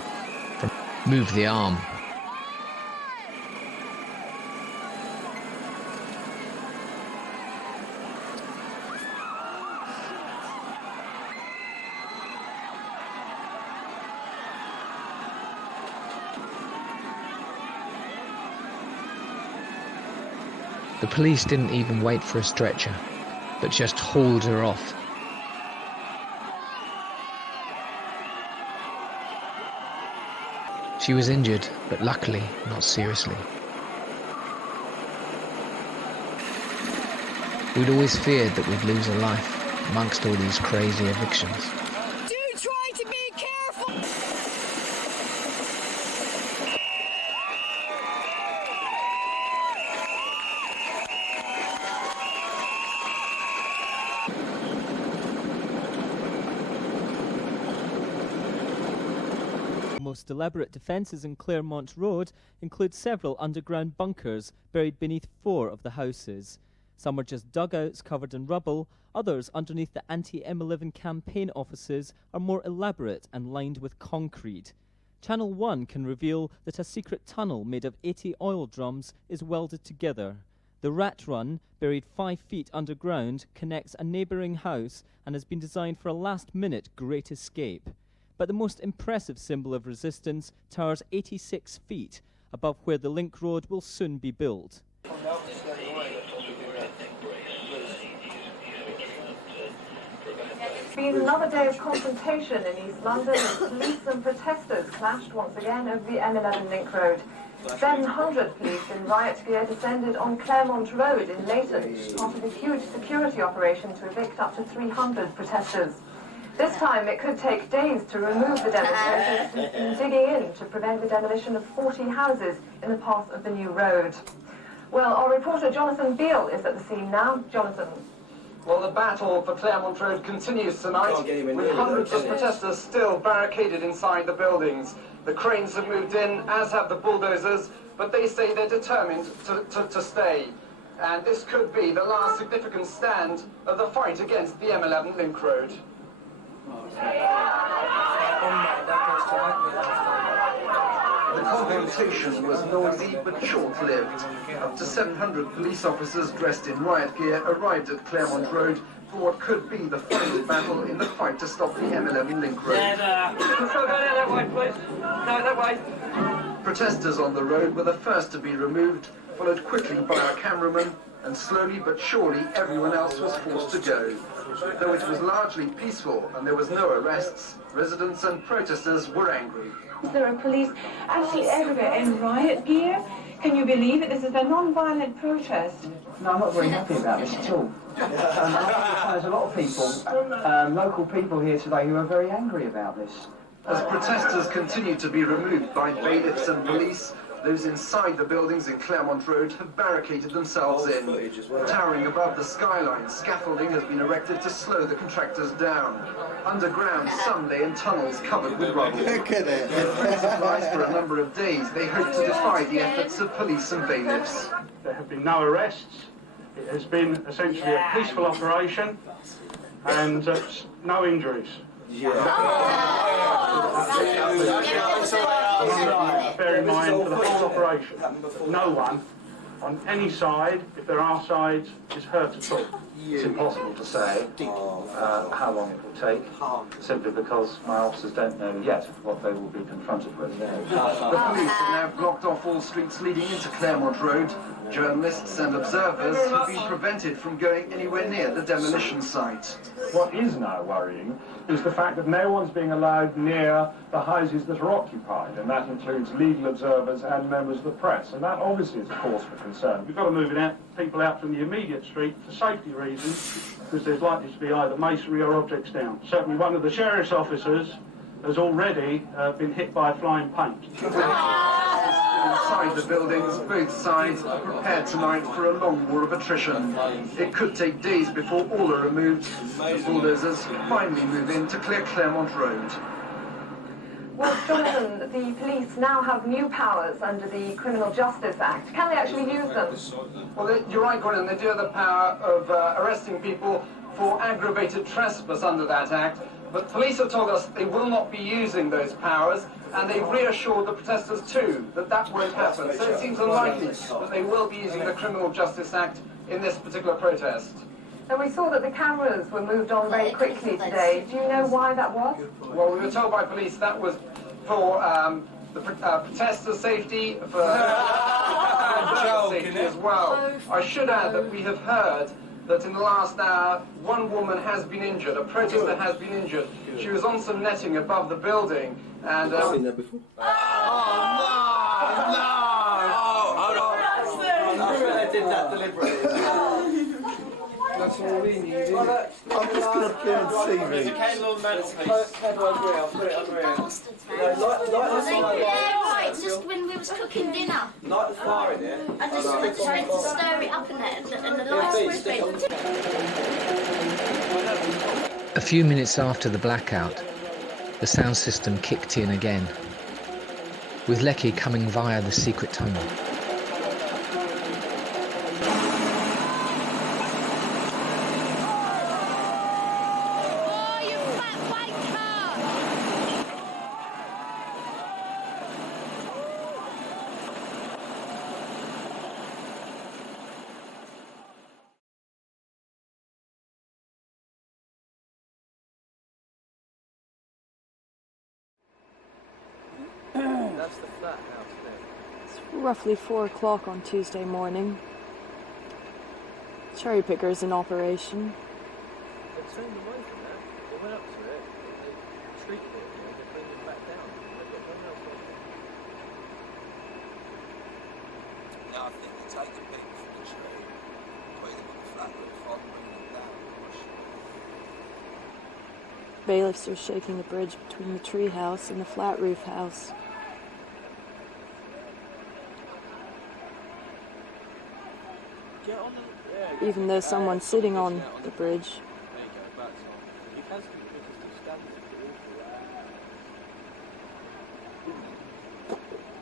moved the arm. The police didn't even wait for a stretcher, but just hauled her off. She was injured, but luckily not seriously. We'd always feared that we'd lose a life amongst all these crazy evictions. Do try to be careful! The most elaborate defences in Claremont Road include several underground bunkers buried beneath 4 of the houses. Some are just dugouts covered in rubble, others underneath the anti-M11 campaign offices are more elaborate and lined with concrete. Channel 1 can reveal that a secret tunnel made of 80 oil drums is welded together. The Rat Run, buried 5 feet underground, connects a neighbouring house and has been designed for a last-minute great escape. But the most impressive symbol of resistance towers 86 feet above where the Link Road will soon be built. It's been another day of confrontation in East London as police and protesters clashed once again over the M11 Link Road. 700 police in riot gear descended on Claremont Road in Leyton, part of a huge security operation to evict up to 300 protesters. This time it could take days to remove the demonstrators who've been digging in to prevent the demolition of 40 houses in the path of the new road. Well, our reporter Jonathan Beale is at the scene now. Jonathan. Well, the battle for Claremont Road continues tonight, with hundreds of protesters still barricaded inside the buildings. The cranes have moved in, as have the bulldozers, but they say they're determined to stay. And this could be the last significant stand of the fight against the M11 Link Road. The confrontation was noisy but short-lived. Up to 700 police officers dressed in riot gear arrived at Claremont Road for what could be the final battle in the fight to stop the M11 Link Road. That way, please. No, that way. Protesters on the road were the first to be removed, followed quickly by a cameraman, and slowly but surely everyone else was forced to go. Though it was largely peaceful and there was no arrests, residents and protesters were angry. There are police actually everywhere in riot gear. Can you believe it? This is a non-violent protest. No, I'm not very happy about this at all. There's a lot of people, local people here today who are very angry about this. As protesters continue to be removed by bailiffs and police, those inside the buildings in Claremont Road have barricaded themselves in. Towering above the skyline, scaffolding has been erected to slow the contractors down. Underground, some lay in tunnels covered with rubble. Look at it. With supplies for a number of days, they hope to defy the efforts of police and bailiffs. There have been no arrests. It has been essentially a peaceful operation and no injuries. Bear in mind, for the whole operation, no one on any side, if there are sides, is hurt at all. It's impossible to say how long it will take, simply because my officers don't know yet what they will be confronted with. The police have now blocked off all streets leading into Claremont Road. Journalists and observers have been prevented from going anywhere near the demolition site. What is now worrying is the fact that no one's being allowed near the houses that are occupied, and that includes legal observers and members of the press, and that obviously is a cause for concern. We've got to move people out from the immediate street for safety reasons, because there's likely to be either masonry or objects down. Certainly one of the sheriff's officers has already been hit by a flying paint. Inside the buildings, both sides are prepared tonight for a long war of attrition. It could take days before all are removed. The bulldozers finally move in to clear Claremont Road. Well, Jonathan, the police now have new powers under the Criminal Justice Act. Can they actually use them? Well, you're right, Gordon. They do have the power of arresting people for aggravated trespass under that act. But police have told us they will not be using those powers, and they've reassured the protesters too that that won't happen. So it seems unlikely that they will be using the Criminal Justice Act in this particular protest. And we saw that the cameras were moved on very quickly today. Do you know why that was? Well, we were told by police that was for the protesters' safety, for safety as well. I should add that we have heard that in the last hour, one woman has been injured, a protester has been injured. She was on some netting above the building, and... I've seen that before. Oh, I did that deliberately. That's all we need. I'm just going to play on TV. There's a candle on the mantelpiece. How do I agree? I'll put it under here. Right, just when we was cooking dinner. Light the fire in there. I just tried to stir it up and the lights were A few minutes after the blackout, the sound system kicked in again, with Lecky coming via the secret tunnel. That's the flat house there. It's roughly 4 o'clock on Tuesday morning. Cherry pickers in operation. They turned away from that. They went up to it, they treated it, and they bring it back down. They've got no else left. Now I think they're taking people from the tree, putting them on the flat roof on, bringing them down. Bailiffs are shaking the bridge between the tree house and the flat roof house. Even though someone's sitting on the bridge.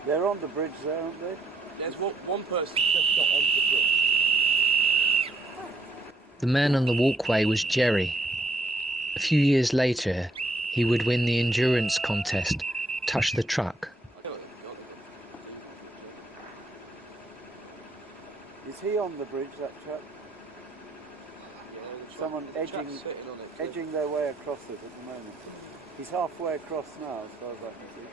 They're on the bridge there, aren't they? There's one person just got onto the bridge. The man on the walkway was Jerry. A few years later, he would win the endurance contest, Touch the Truck. Is he on the bridge, that chap? Someone edging their way across it at the moment. He's halfway across now, as far as I can see.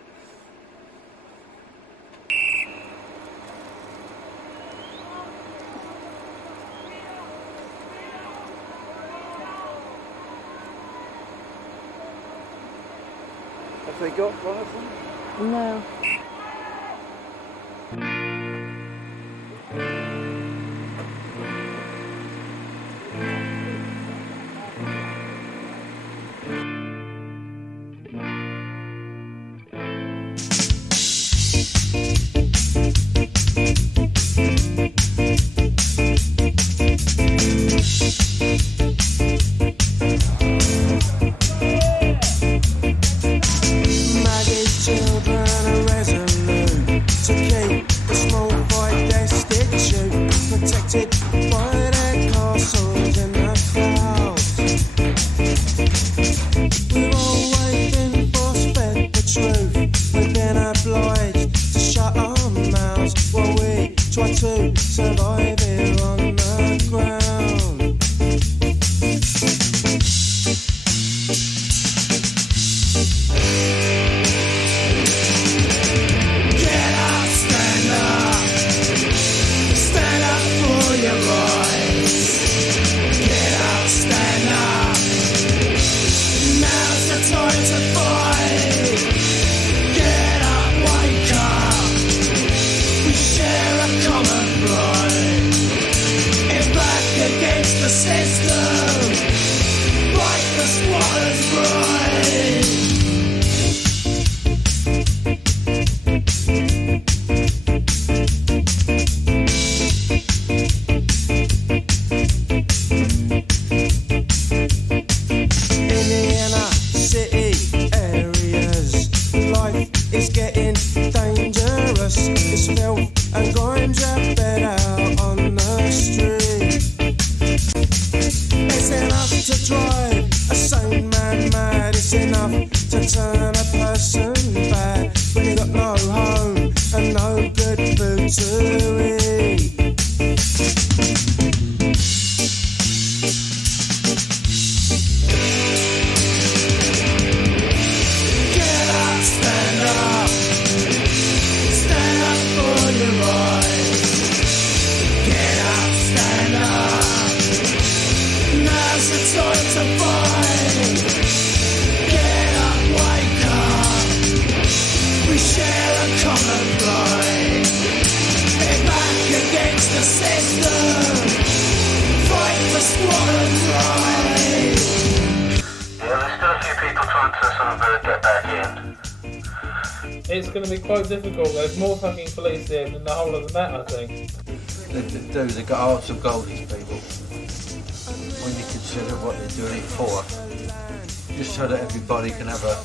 Have they got one of them? No. If black the system. Fight for squatters' rights. Yeah, there's still a few people trying to sort of get back in. It's going to be quite difficult. There's more fucking police here than the whole of the Met, I think. They've got hearts of gold, these people. When you consider what they're doing it for, just so that everybody can have a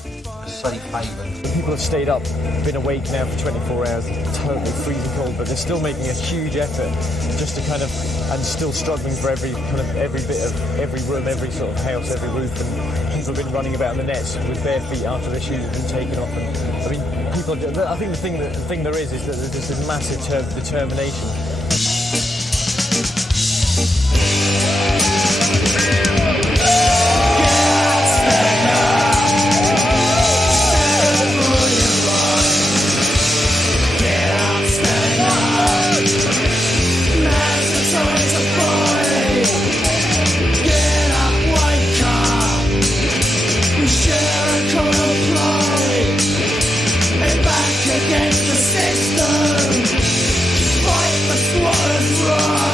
safe haven. People have stayed up, been awake now for 24 hours, totally freezing cold, but they're still making a huge effort just to kind of, and still struggling for every bit of every room, every sort of house, every roof, and people have been running about in the nets with bare feet after their shoes have been taken off. And I mean, people. I think the thing there is that there's just a massive determination. Against the system, fight for squatters' rights.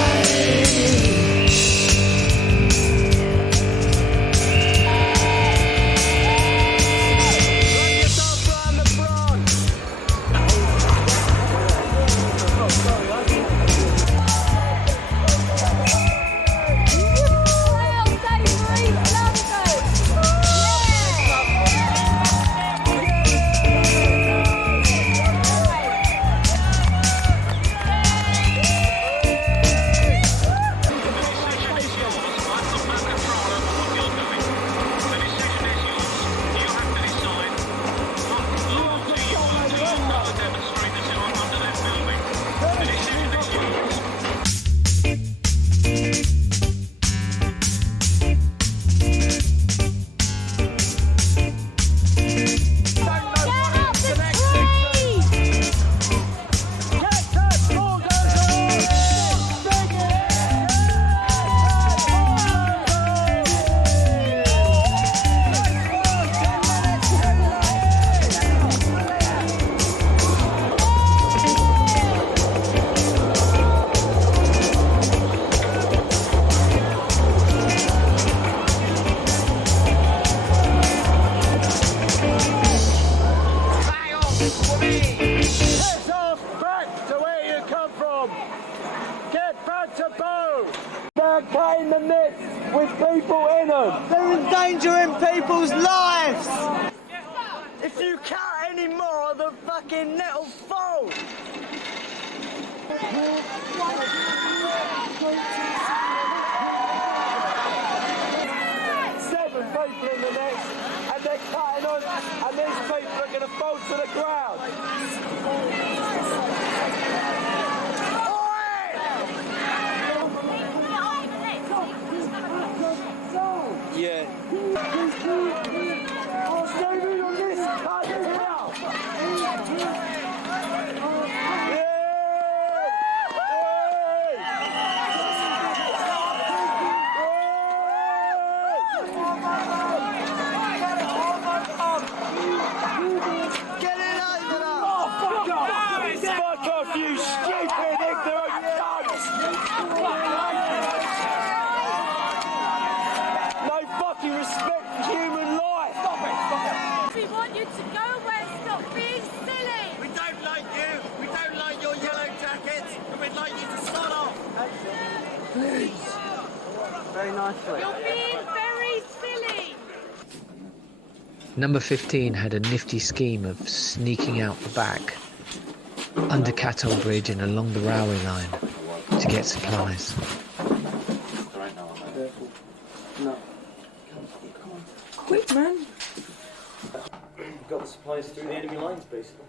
Barricading the nets with people in them. They're endangering people's lives. If you cut any more, the fucking net will fall. 7 people in the nets, and they're cutting on, and these people are going to fall to the ground. Yeah. Stay on this, cut it out. Get it over there. Oh, fuck off. Fuck off, you stupid ignorant cunts. Fucking respect for human life! Stop it! We want you to go away and stop being silly! We don't like you! We don't like your yellow jackets! And we'd like you to start off! Please! Very nicely. You're being very silly! Number 15 had a nifty scheme of sneaking out the back, under Cattle Bridge and along the railway line, to get supplies. No. Quick, man! Got the supplies through the enemy lines, basically.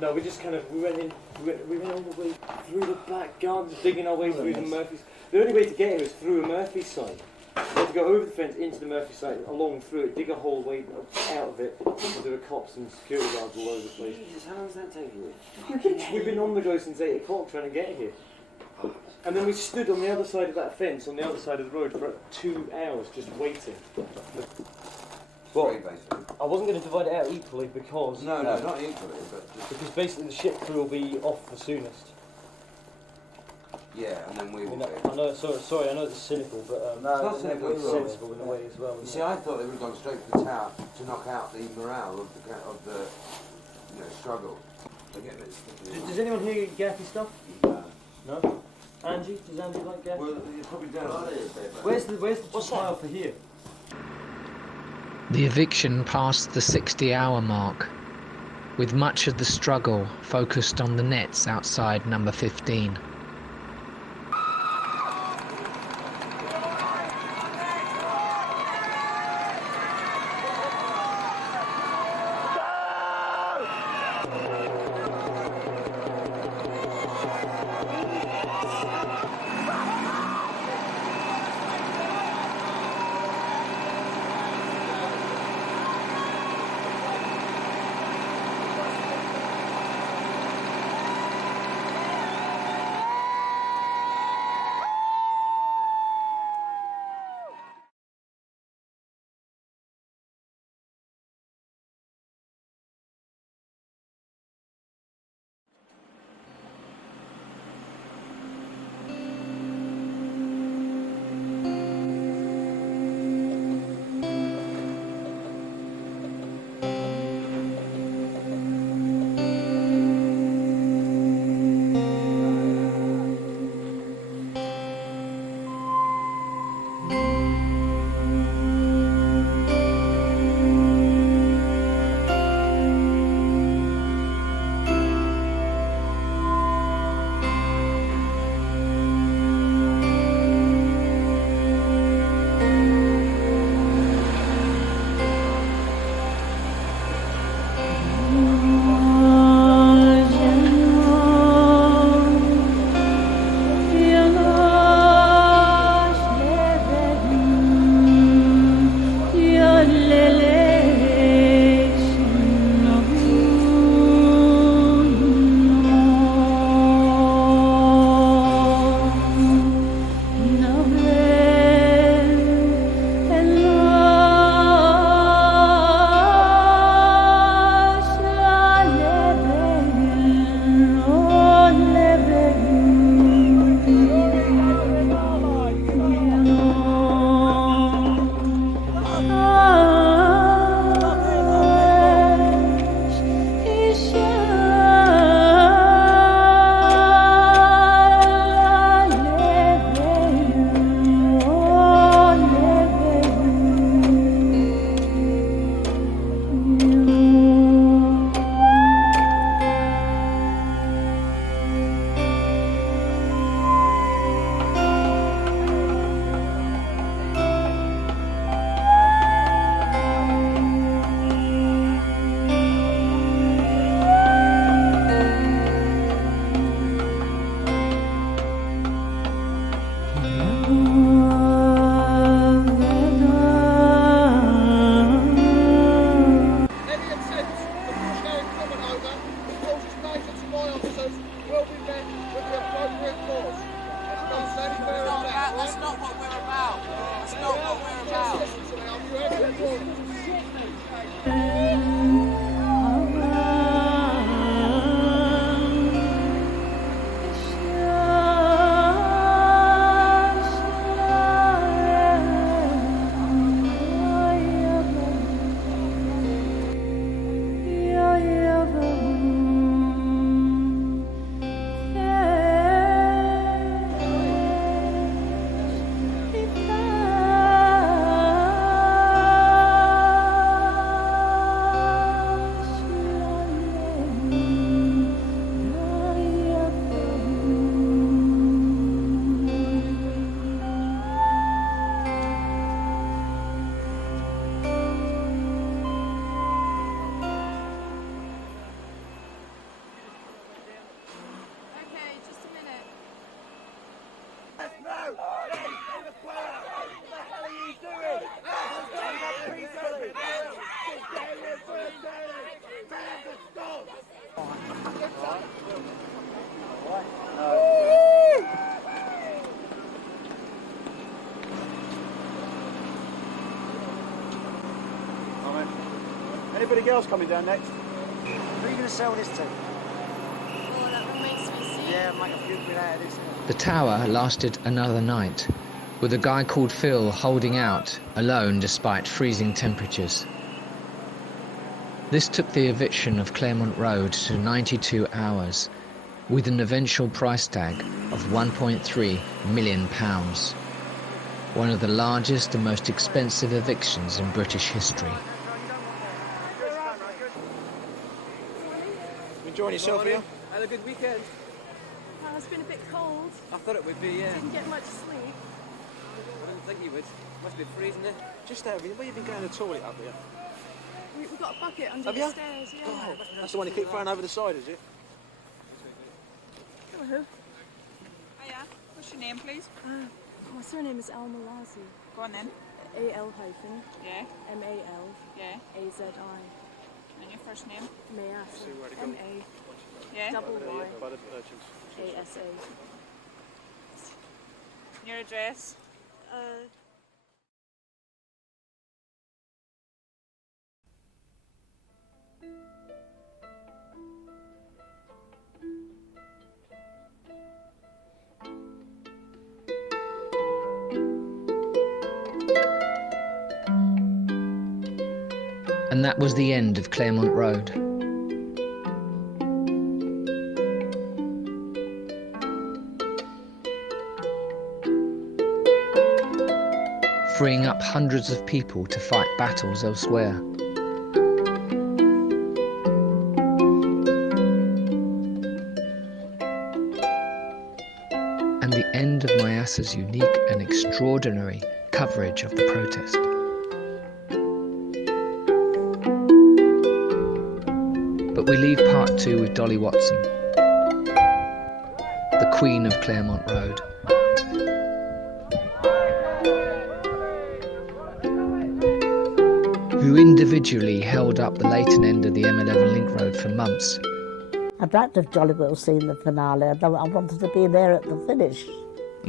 No, we just kind of, we went all the way through the back garden, digging our way through the Murphy's. The only way to get here was through a Murphy site. We had to go over the fence into the Murphy site, along through it, dig a hole way out of it, and there were cops and security guards all over the place. Jesus, how long's that taking you? We've been on the go since 8 o'clock trying to get here. And then we stood on the other side of that fence, on the other side of the road, for 2 hours just waiting. Well, I wasn't going to divide it out equally because... No, not equally, but... Because basically the ship crew will be off the soonest. Yeah, and then we will. I know. Sorry, I know it's cynical, but No, it's not cynical. it's sensible in a way as well. You see, I thought they would have gone straight for the tower to knock out the morale of the struggle. Does anyone here get gaffy stuff? No. Angie, does Angie like gaffy? Well, you're probably down. Where's the pile for here? The eviction passed the 60-hour mark, with much of the struggle focused on the nets outside number 15. Anybody else coming down next? Who are you going to sell this to? Oh, that makes me sick. Yeah, make a few quid out of this. The tower lasted another night, with a guy called Phil holding out, alone despite freezing temperatures. This took the eviction of Claremont Road to 92 hours, with an eventual price tag of £1.3 million. One of the largest and most expensive evictions in British history. Enjoying yourself here? Had a good weekend. It's been a bit cold. I thought it would be, yeah. Didn't get much sleep. I didn't think you would. Must be freezing there. Just over here. Where you been going to the toilet up here? We've got a bucket under Have the you? stairs, yeah. Oh, that's the one you keep throwing over the side, is it? Hello. Hiya. What's your name, please? My surname is Al-Malazi. Go on then. A-L-M-A-L. Yeah. A-Z-I. And your first name? Mayasa. Yeah. M-A-double-Y-A-S-A. Your address? And that was the end of Claremont Road. Freeing up hundreds of people to fight battles elsewhere. And the end of Mayasa's unique and extraordinary coverage of the protest. But we leave part 2 with Dolly Watson, the Queen of Claremont Road. Who individually held up the Leyton end of the M11 Link Road for months. I'd like to have jolly well seen the finale. I wanted to be there at the finish.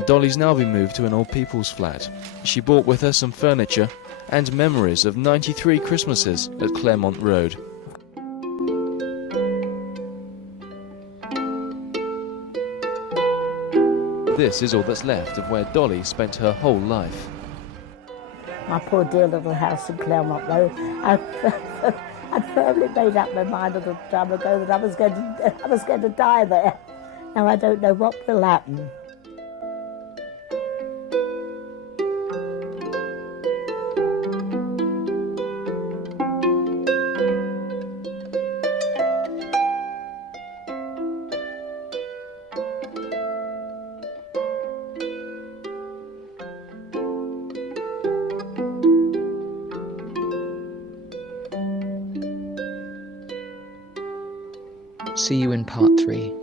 Dolly's now been moved to an old people's flat. She brought with her some furniture and memories of 93 Christmases at Claremont Road. This is all that's left of where Dolly spent her whole life. My poor dear little house in Claremont Road. I'd firmly made up my mind a long time ago that I was going to die there. Now I don't know what will happen. See you in part 3.